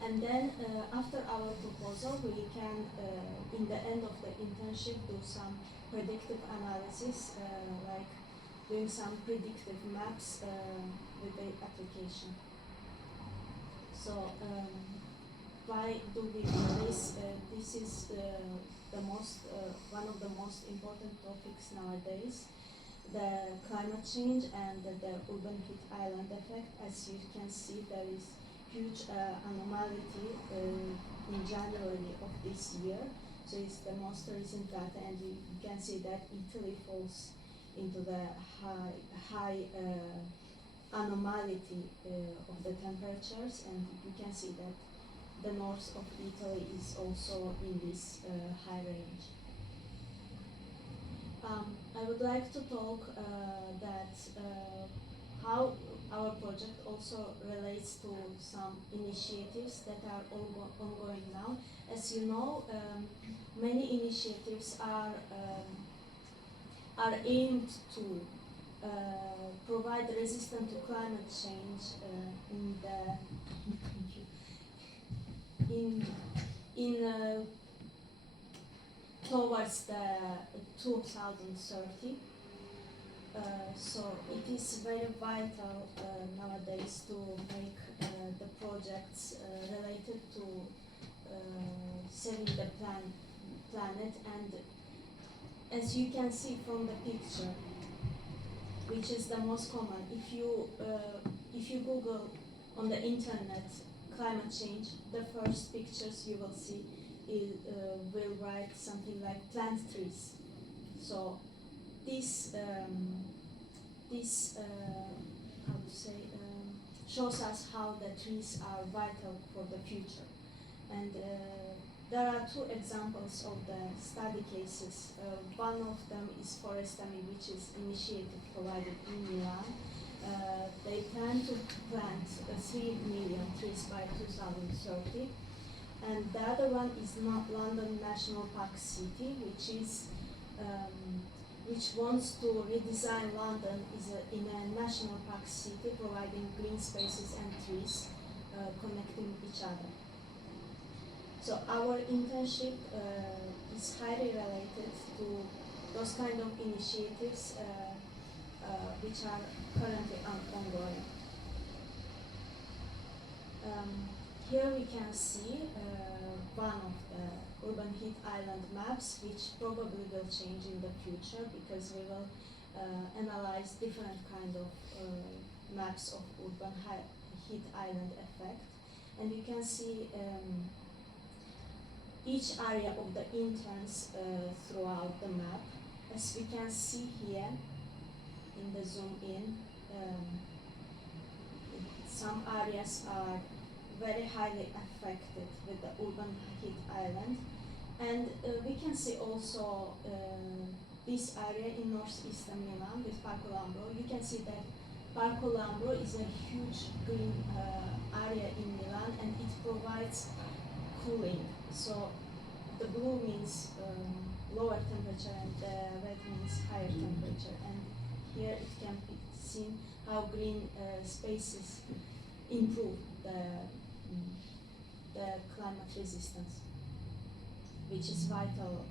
And then after our proposal, we can, in the end of the internship, do some predictive analysis, like doing some predictive maps with the application. So why do we do this? This is the most, one of the most important topics nowadays, the climate change and the urban heat island effect. As you can see, there is huge anomaly in January of this year. So it's the most recent data, and you can see that Italy falls into the high anomaly of the temperatures, and you can see that the north of Italy is also in this high range. I would like to talk that how our project also relates to some initiatives that are ongoing now. As you know, many initiatives are aimed to provide resistance to climate change towards the 2030. So it is very vital nowadays to make the projects related to saving the planet. And as you can see from the picture, which is the most common, if you Google on the internet climate change, the first pictures you will see will write something like plant trees. So this shows us how the trees are vital for the future. And there are two examples of the study cases. One of them is Forestami, which is initiative provided in Milan. They plan to plant 3 million trees by 2030. And the other one is London National Park City, which wants to redesign London in a national park city, providing green spaces and trees connecting each other. So our internship is highly related to those kind of initiatives which are currently ongoing. Here we can see one of the urban heat island maps, which probably will change in the future because we will analyze different kind of maps of urban heat island effect. And you can see each area of the interns throughout the map. As we can see here in the zoom in, some areas are very highly affected with the urban heat island. And we can see also this area in northeastern Milan with Parco Lambro. You can see that Parco Lambro is a huge green area in Milan, and it provides cooling. So the blue means lower temperature and the red means higher temperature. And here it can be seen how green spaces improve the climate resistance, which is vital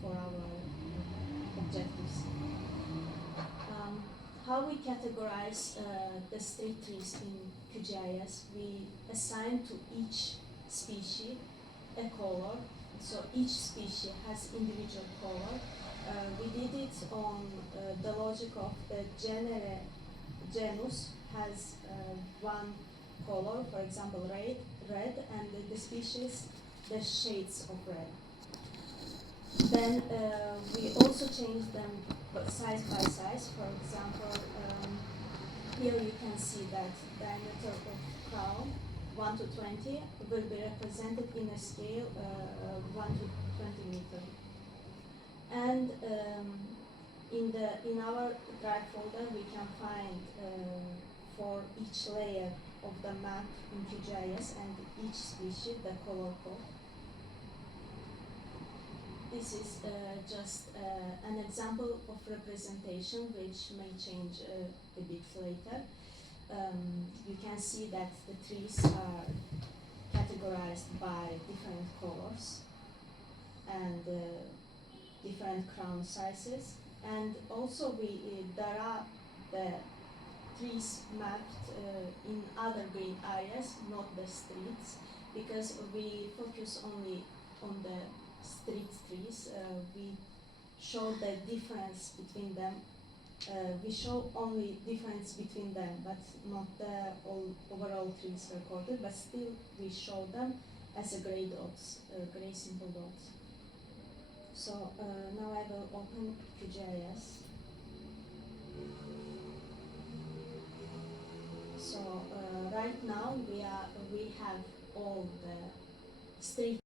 for our objectives. How we categorize the street trees in QGIS, we assign to each species a color. So each species has individual color. We did it on the logic of the genus has one color, for example red, and the species the shades of red. Then we also change them size by size. For example, here you can see that diameter of crown 1 to 20 will be represented in a scale 1 to 20 meters. And in our drive folder we can find for each layer of the map in QGIS and each species the color code. This is just an example of representation which may change a bit later. You can see that the trees are categorized by different colors and different crown sizes, and also there are the trees mapped in other green areas, not the streets, because we focus only on the street trees. We show the difference between them. We show only difference between them, but not the overall trees recorded, but still we show them as a gray dots, gray simple dots. So now I will open QGIS. So right now we have all the street